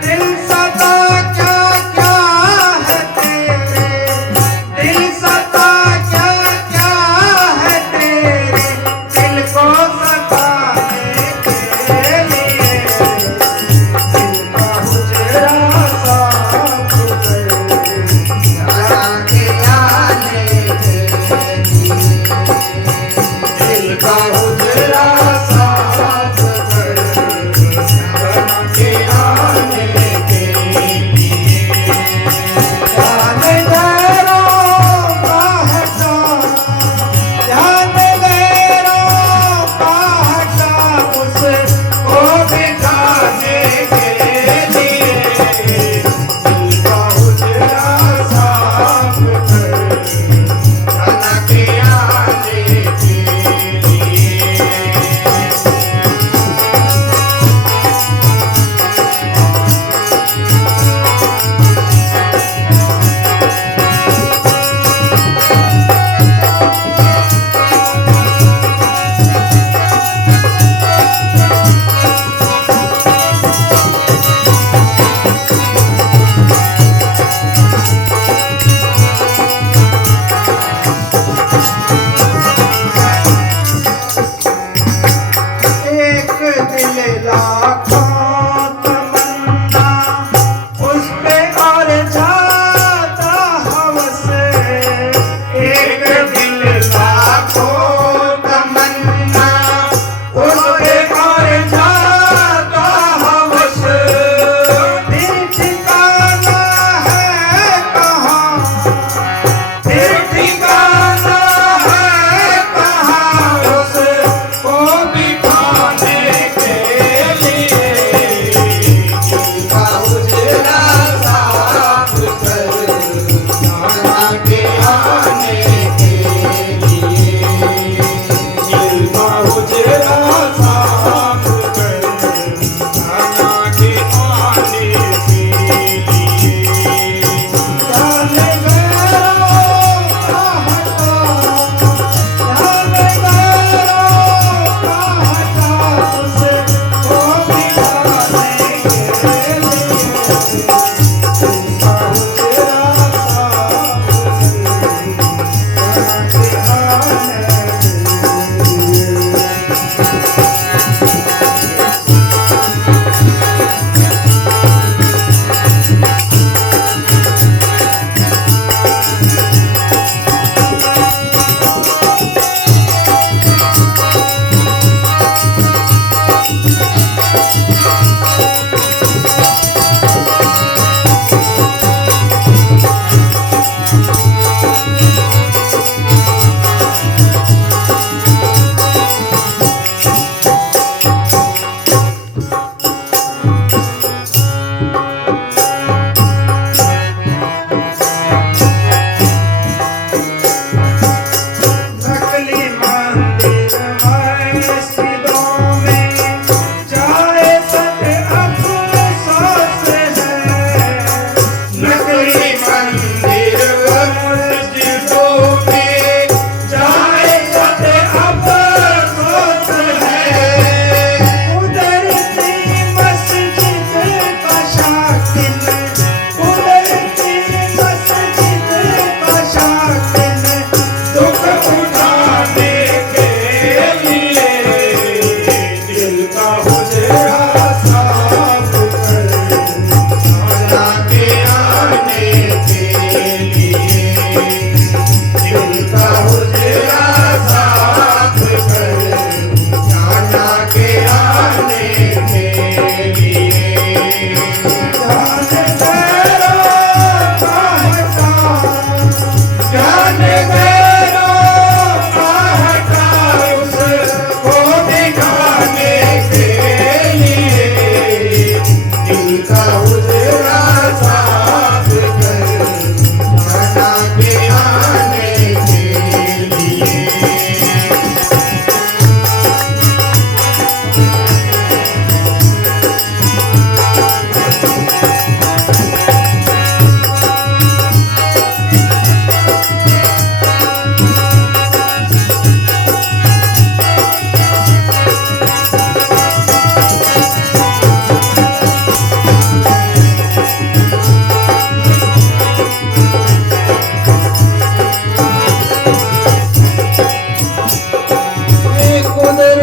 दिल सदा क्या क्या है तेरे, दिल सदा क्या क्या है तेरे, दिल को सताने के लिए, दिल का हुजरा साफ कर जाना के आने के लिए, दिल का हुजरा साफ कर जाना के आने के लिए। ध्यान गैरों का हटा, ध्यान गैरों का हटा उसको बिठाने के लिए, दिल का हुजरा साफ कर जाना के आने के लिए।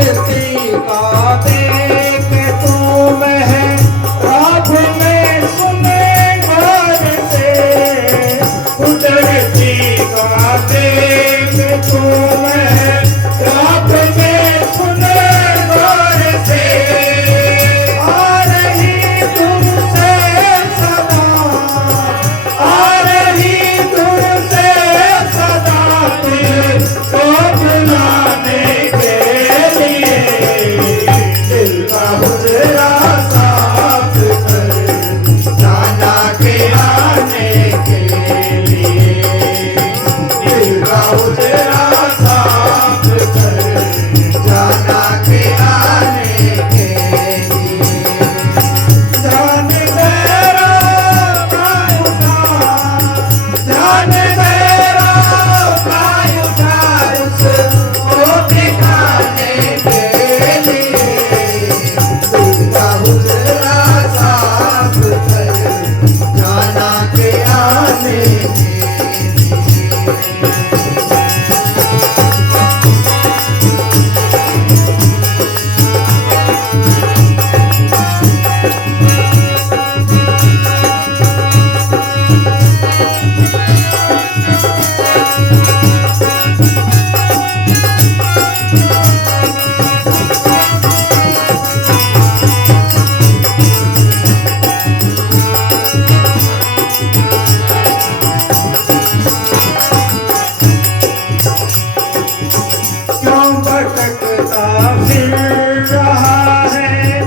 उतरती का देख तू है रात में सुने घर से उतरती का देख तू है रात में सुने घर से आ रही तुमसे सदा आ रही तुमसे सदा तो बुलाने के लिए दिल का हुजरा साफ कर जाना के आने के लिए दिल का हुजरा साफ कर जाना के आने के लिए जान मेरा उठा जान मेरा उठा उसको दिखाने के लिए दिल का हुजरा साफ कर जाना के आने के लिए क्यों भटकता फिर रहा है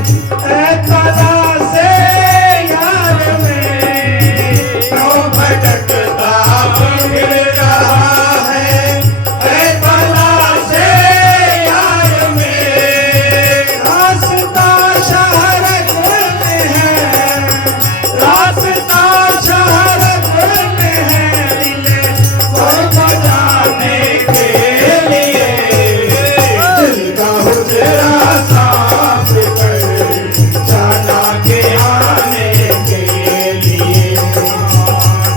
ऐ तला से यार में क्यों भटकता फिर रहा है ऐ तला से यार में रास्ता शहरत में है रास्ता शहरत में है दिल को बजाने के लिए दिल का हुजरा साफ कर जाना के आने के लिए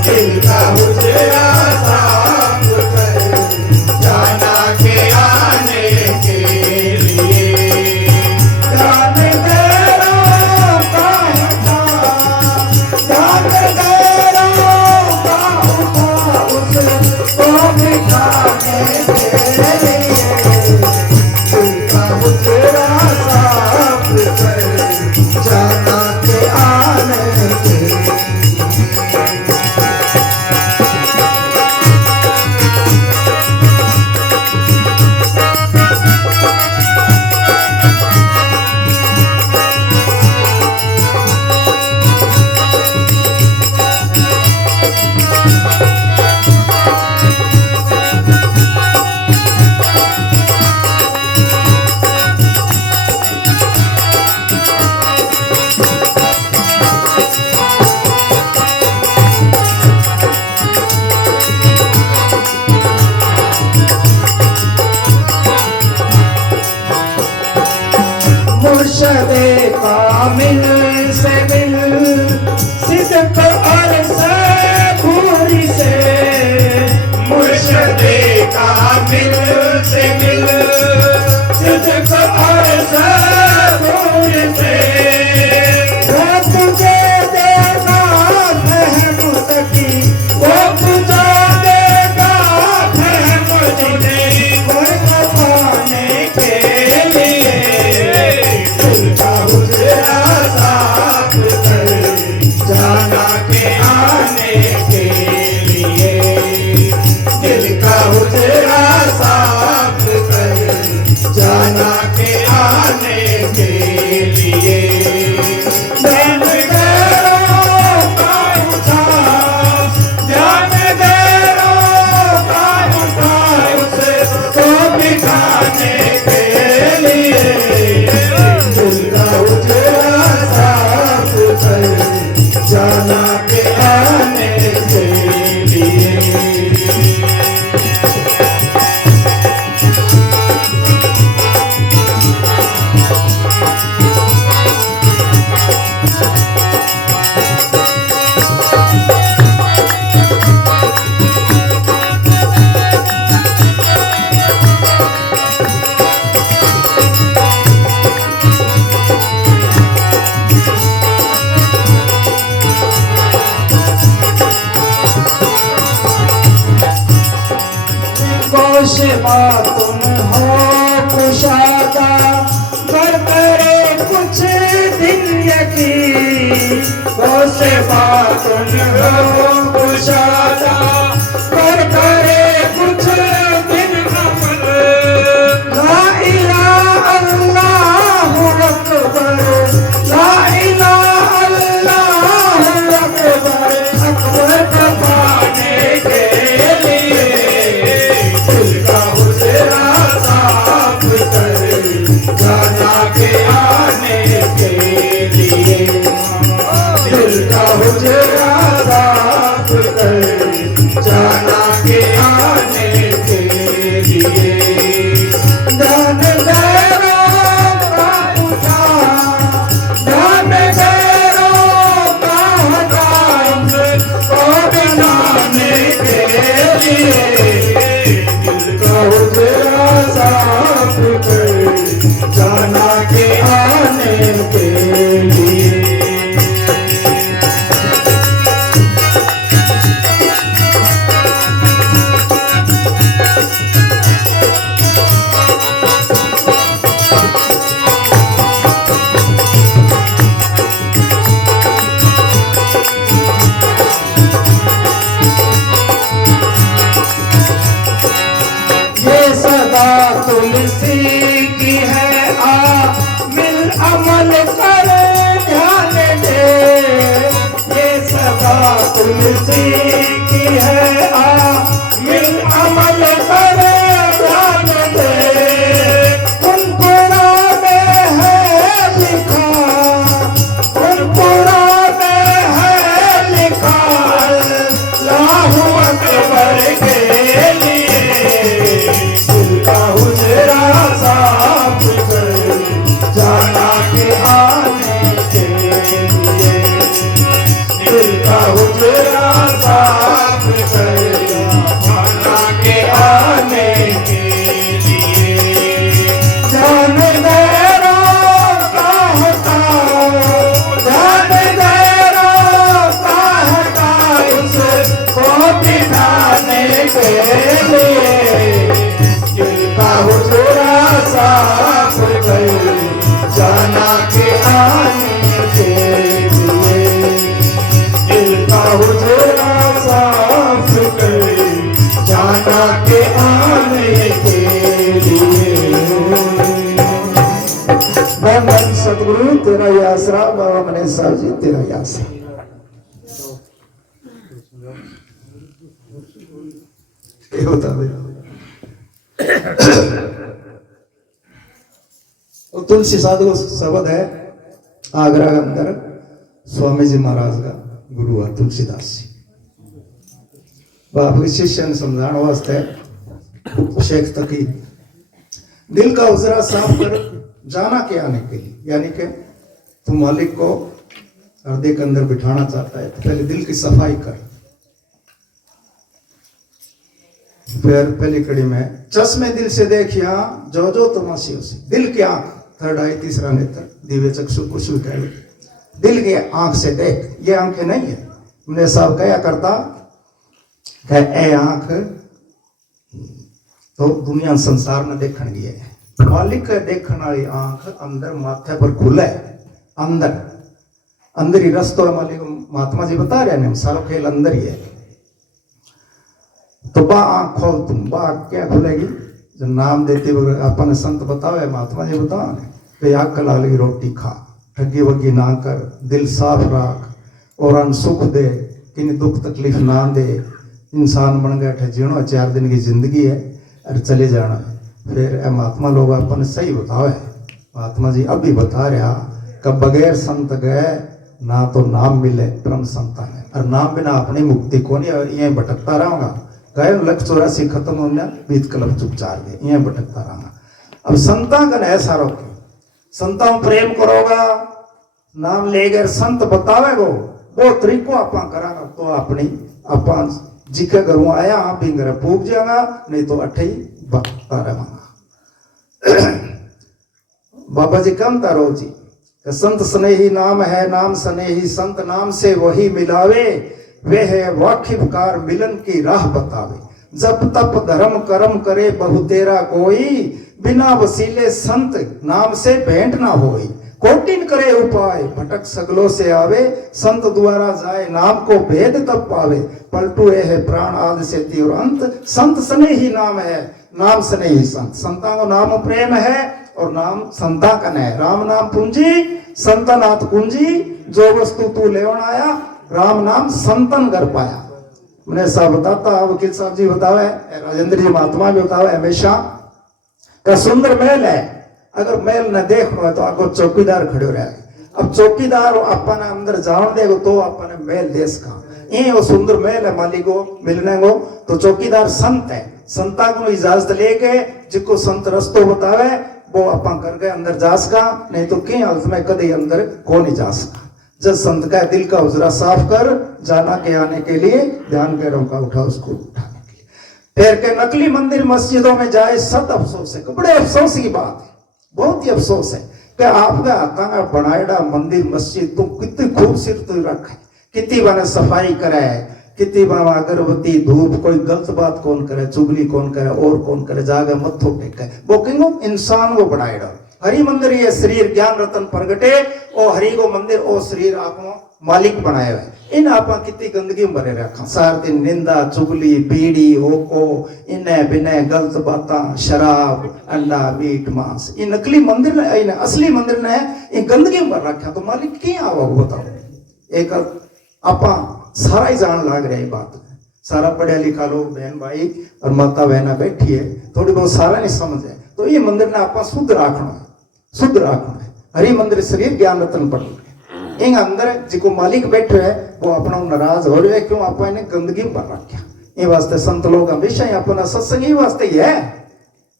दिल का हुजरा साफ कर जाना के आने के लिए जान मेरा का उठा जान मेरा का उठा उसको दिखाने के लिए दिल का हुजरा साफ कर जाना के आने के लिए मुर्शदे कामिल से मिल सिद्क और सबूरी से मुर्शदे कामिल से मिल सिद्क और सबूरी से वो तुझे देगा रहमत की वो तुझे देगा रहमत की कोई पाने के लिए दिल का हुजरा साफ कर जाना के आने के लिए दिल का हुजरा साफ कर जाना के आने के लिए जान मेरा का उठा जान मेरा का उठा उसको दिखाने के लिए दिल का हुजरा साफ कर जाना के आने के लिए की वो से बात न हो कुशादा कर करे कुछ दिन अमल ला इलाहा अल्लाहु अकबर ला इलाहा अल्लाहु अकबर अकबर दबाने के लिए दिल का हुजरा साफ कर जाना के आने के लिए दिल का हुजरा साफ कर जाना के आने के लिए धन गैरों का उठा धन गैरों का हटा को बनाने के लिए दिल का हुजरा साफ कर जाना के आने के लिए ये सदा तुलसी की है मिल अमल कर ध्यान दे ये सदा तुलसी की है मिल अमल कर ध्यान दे कुनकुरा में है लिखा कुनकुरा में है लिखा अल्लाहु अकबर के लिए दिल का हुजरा साफ कर जाना के आने के लिए दिल का हुजरा साफ कर जाना के आने के लिए जान गैरों का हटाओ जान गैरों का हटाओ उसको बिठाने के लिए दिल का हुजरा साफ कर जाना के आने के लिए दिल का हुजरा साफ कर जाना के आने के लिए मैं मन सतगुरु तेरा ही आसरा बाबा मने साहब जी तेरा ही आसरा ये होता है और तुलसी साधु का शब्द है आगरा के अंदर स्वामी जी महाराज का गुरु है तुलसीदास जी बाप के शिष्य ने समझाने वास्ते शेख तकी दिल का उजरा साफ कर जाना के आने के लिए यानी कि तुम मालिक को हृदय के अंदर बिठाना चाहता है तो पहले दिल की सफाई कर फिर पहली कड़ी में चश्मे दिल से देखिया जो जो तमाशी उसी दिल की आंख थर्ड आई तीसरा नेत्र दिव्य चक्षु कुछ भी कह दिल की आंख से देख ये आंखें नहीं है मैंने साहब कहा करता कह ए आंख तो दुनिया संसार में देखने की है मालिक के देखने वाली आंख अंदर माथे पर खुला है अंदर अंदर ही रस्तो है मालिक महात्मा जी बता रहे हैं सारा खेल अंदर ही है तो बा आंख खोल तुम बा क्या खुलेगी जो नाम देते वगैरह अपन संत बतावे महात्मा जी बताओ ने अक्ल वाली रोटी खा ठगी वगी ना कर दिल साफ रख और सुख दे किन दुख तकलीफ ना दे इंसान बन गया ठे जीणो 4 दिन की जिंदगी है और चले जाना है फिर महात्मा लोग अपन सही बतावे महात्मा जी अभी बता रहा कब बगैर संत गए ना तो नाम मिले परम संता है और नाम बिना अपनी मुक्ति को नहीं ये भटकता रहूंगा गए 184 खत्म होने बीत कलप चुप चार गए ये भटकता रहूंगा अब संता का ऐसा रोके संता प्रेम करोगा नाम ले गए संत बतावेगो वो तरीको आप करांगा तो अपनी अपन जिके घरों आया आप भी घर पूग जाएगा नहीं तो अठे ही भटकता रहेगा बाबा जी कम तारो जी संत स्नेही नाम है नाम स्नेही संत नाम से वही मिलावे वे है वाकिफकार मिलन की राह बतावे जब तप धर्म कर्म करे बहु तेरा कोई बिना वसीले संत नाम से भेंट ना होई कोटिन करे उपाय भटक सगलों से आवे, संत द्वारा जाए नाम को भेद तब पावे। पलटू ये है प्राण आदि से तीव्र अंत, संत सने ही नाम है, नाम सने ही संत। संता को नाम प्रेम है और नाम संता कन है। राम नाम पूंजी संतनाथ कुंजी, जो वस्तु तू लेवन आया, राम नाम संतन कर पाया। मैंने सब बताता, वकील साहब जी बतावे, राजेंद्र जी महात्मा भी बतावे हमेशा का सुंदर महल है, अगर महल न देखो है तो आगो चौकीदार खड़ो रहे। अब चौकीदार अपन अंदर जान देगो तो अपन महल देश का ये वो सुंदर महल है मालिक को मिलने को। तो चौकीदार संत है, संता को इजाजत लेके जिसको संत रस्तो बतावे वो अपन कर गए अंदर जा सका, नहीं तो कहीं हालत में कभी अंदर को नहीं जा सका। जब संत का दिल का उजरा साफ कर, जाना के आने के लिए ध्यान के रोका उठा उसको उठाने के लिए। फिर के नकली मंदिर मस्जिदों में जाए सत अफसोस है, बड़े अफसोस की बात है, बहुत ही अफसोस है कि आपका हाथा का बनाएड़ा मंदिर मस्जिद तो कितनी खूबसूरत रखे, कितनी बार सफाई करे, कितनी बार अगरबत्ती धूप, कोई गलत बात कौन करे, चुगली कौन करे और कौन करे, जागे मत्थो टेके, वो क्यों इंसान को बनाएड़ा। हरि मंदिर ये शरीर ज्ञान रतन प्रगटे, और हरि को मंदिर ओ शरीर आपको मालिक बनाए हुए। इन आपा कितनी गंदगी में भरे रखा, सारा दिन निंदा चुगली बीड़ी होको, इन्हें बिने गलत बातें, शराब अंडा मीट मांस, इन नकली मंदिर ने, इन असली मंदिर ने इन गंदगी में भर रखा, तो मालिक क्या आओ बताओ। एक आपा सारा ही जान लाग रहा है बात, सारा पढ़ा लिखा लोग बहन भाई और माता बहना बैठी है, थोड़ी बहुत सारा नहीं समझ है, तो ये मंदिर ने आपा शुद्ध रखना है, शुद्ध रखना है। हरि मंदिर शरीर ज्ञान रतन पड़ इन अंदर जिको मालिक बैठे है वो अपना नाराज हो रहे, क्यों आप इन्हें गंदगी में भर रखा। ये वास्ते संत लोग हमेशा ही अपना सत्संग ही वास्ते ही है,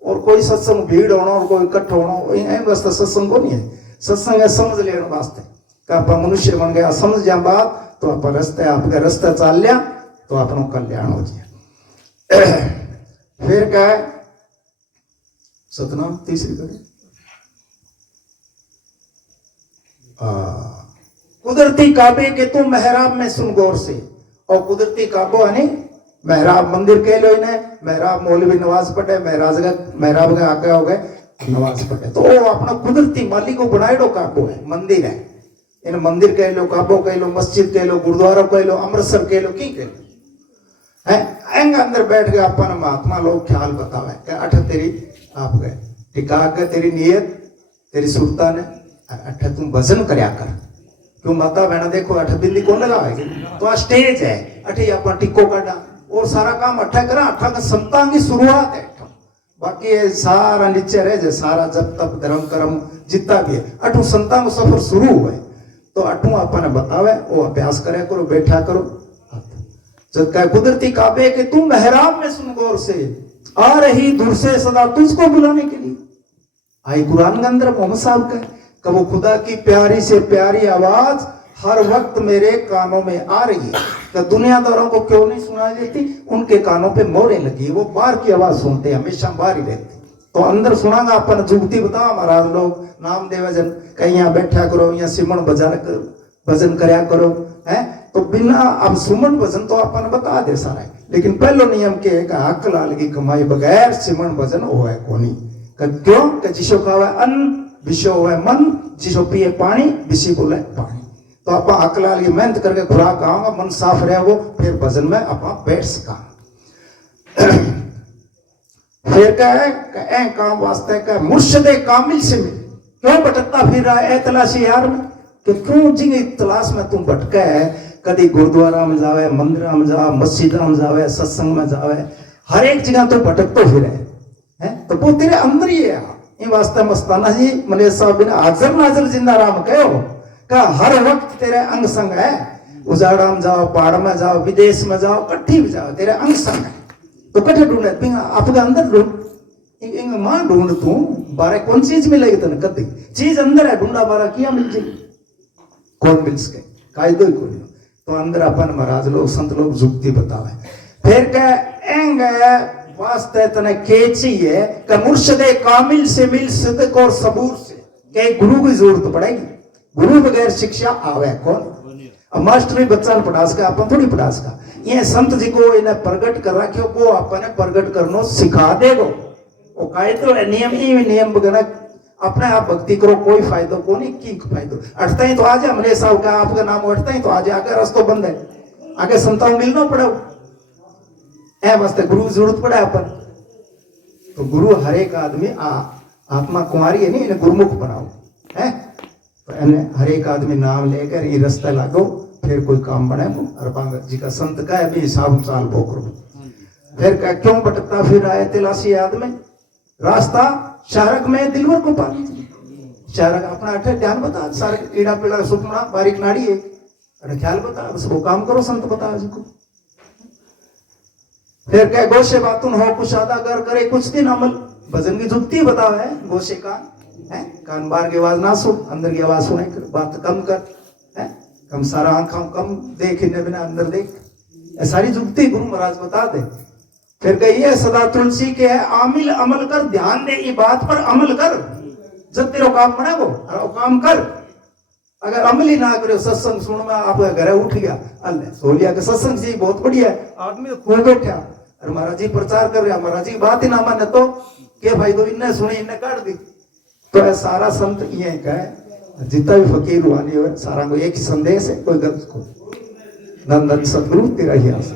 और कोई सत्संग भीड़ होना और कोई इकट्ठा होना इन वास्ते सत्संग को नहीं है। सत्संग है समझ लेने वास्ते कि आप मनुष्य बन गया, समझ जा बात तो आप रास्ते आपके रास्ते चाल लिया तो अपनों कल्याण हो जाए। फिर क्या है सतनाम तीसरी कड़ी, कुदरती काबे के तू मेहराब में सुन गौर से। और कुदरती काबो है मेहराब मंदिर के लो इन्हें, मेहराब मौलवी नवाज पढ़े, मेहराब के आगे हो गए नवाज पढ़े, तो वो अपना कुदरती मालिक को बनाए दो काबो है, मंदिर है। इन मंदिर कह लो, काबो कह लो, मस्जिद कह लो, गुरुद्वारा कह लो, अमृतसर कह लो, की कह लो है। अंदर बैठ के अपन महात्मा लोग ख्याल बतावे कि अठ तेरी आप गए टिका के तेरी नियत तेरी सुरता ने अठ तुम भजन करया कर, क्यों माता बहना देखो अठ बिंदी कौन लगावेगी, तो आ स्टेज है अठे अपन टिक्को काटा और सारा काम अठा करा, अठा का संतान की शुरुआत है। बाकी ये सारा नीचे रह जाए, सारा जब तक धर्म कर्म जितना भी है अठू संतान को सफर शुरू हुआ है, तो अठू अपन बतावे वो अभ्यास करे करो, बैठा करो। जब कह कुदरती काबे के तुम मेहराब में सुन गौर से, आ रही दूर से सदा तुझको बुलाने के लिए। आई कुरान के अंदर मोहम्मद साहब का कब खुदा की प्यारी से प्यारी आवाज हर वक्त मेरे कानों में आ रही है, तो दुनियादारों को क्यों नहीं सुनाई देती, उनके कानों पे मोहरें लगी, वो बाहर की आवाज सुनते हैं, हमेशा बाहर ही रहते। तो अंदर सुनागा अपन जुगती बताओ महाराज लोग नाम देवजन कहीं यहाँ बैठा करो, यहाँ सिमण भजन करया करो है, तो बिना अब सुमन भजन तो अपन बता दे सारा, लेकिन पहलो नियम के हक लाल की कमाई बगैर सिमण भजन हो है कोनी। क्यों कि जिसो खावे अन्न विषो हुआ मन, जिसो पिए पानी विषी बोले पानी। तो आप अकलाल की मेहनत करके खुराक आऊंगा, मन साफ रहे वो, फिर भजन में आप बैठ सका। फिर क्या है काम वास्ते का मुर्शदे कामिल से मिल, क्यों भटकता फिर रहा है तलाशी यार में, कि क्यों जिंग तलाश में तुम भटका है। कभी गुरुद्वारा में जावे, मंदिर में जावे, मस्जिद में जावे, सत्संग में जावे, हर एक जगह तो भटकतो फिर है, तो वो तेरे अंदर ही है। इन वास्ते मस्ताना जी मने साहब बिना हाजर नाजर जिंदा राम कहो का हर वक्त तेरे अंग संग है। उजाड़ा में जाओ, पहाड़ में जाओ, विदेश में जाओ, कट्ठी में जाओ, तेरे अंग संग है। तो कट्ठे ढूंढे आपके अंदर ढूंढ मां ढूंढ तू बारे कौन चीज मिलेगी तेने, कदी चीज अंदर है, ढूंढा बारा किया मिल जाएगी, कौन मिल सके कायदो ही कोई। तो अंदर अपन महाराज लोग संत लोग जुक्ति बतावे। फिर कह वास्ते तने के चाहिए कि मुर्शदे कामिल से मिल सिद्क और सबूर से, के गुरु की जरूरत पड़ेगी, गुरु बगैर शिक्षा आवे कौन। अब मास्टर भी बच्चा पढ़ा सका, अपन थोड़ी पढ़ा सका। ये संत जी को इन्हें प्रगट कर रखियो, वो अपने प्रगट करनो सिखा देगो। वो कायदो नियम ही नियम वगैरह अपने आप भक्ति करो, कोई फायदो को नहीं, की फायदो अटता ही तो आज हमने साहब का आपका नाम अटता ही तो आज आगे रस्तो बंद है, आगे संताओं मिलना पड़ा ए वास्ते गुरु की जरूरत पड़ा अपन। तो गुरु हर एक आदमी आत्मा कुमारी है नहीं, इन्हें गुरुमुख बनाओ है, तो इन्हें हर एक आदमी नाम लेकर ये रास्ता लागो, फिर कोई काम बने। और पांगत जी का संत का है भी हिसाब साल बोकरो, फिर क्या क्यों भटकता फिर आए तिलासी आदमी, रास्ता शारक में दिलवर को पानी, शारक अपना अठे ध्यान बता, सारे कीड़ा पीड़ा सुखना बारीक नाड़ी है, अरे ख्याल बता, बस वो काम करो संत बता जिसको। फिर क्या गोशे बातुन हो कुछ आधा कर करे कुछ दिन अमल, भजन की जुक्ति बताओ है, गोशे कान है, कान बाहर की आवाज ना सुन, अंदर की आवाज सुने कर, बात कम कर है, कम सारा आंखों कम देख, इन्हें बिना अंदर देख, ये सारी जुक्ति गुरु महाराज बता दे। फिर कहिए सदा तुलसी के है आमिल अमल कर, ध्यान दे ये बात पर अमल कर, जब तेरा काम बना वो काम कर। अगर अमल ही ना करे, सत्संग सुन में आप घर उठ गया अल्लाह सोलिया के सत्संग जी बहुत बढ़िया है, आदमी तो खूब बैठा, अरे महाराज जी प्रचार कर रहा, महाराज जी बात ही ना माने तो क्या भाई, तो इन्हें सुनी इन्हें काट दी। तो है सारा संत ये कहे, जितना भी फकीर हुआ नहीं हुआ सारा को एक ही संदेश है, कोई गलत को धन धन सतगुरु तेरा ही आशा।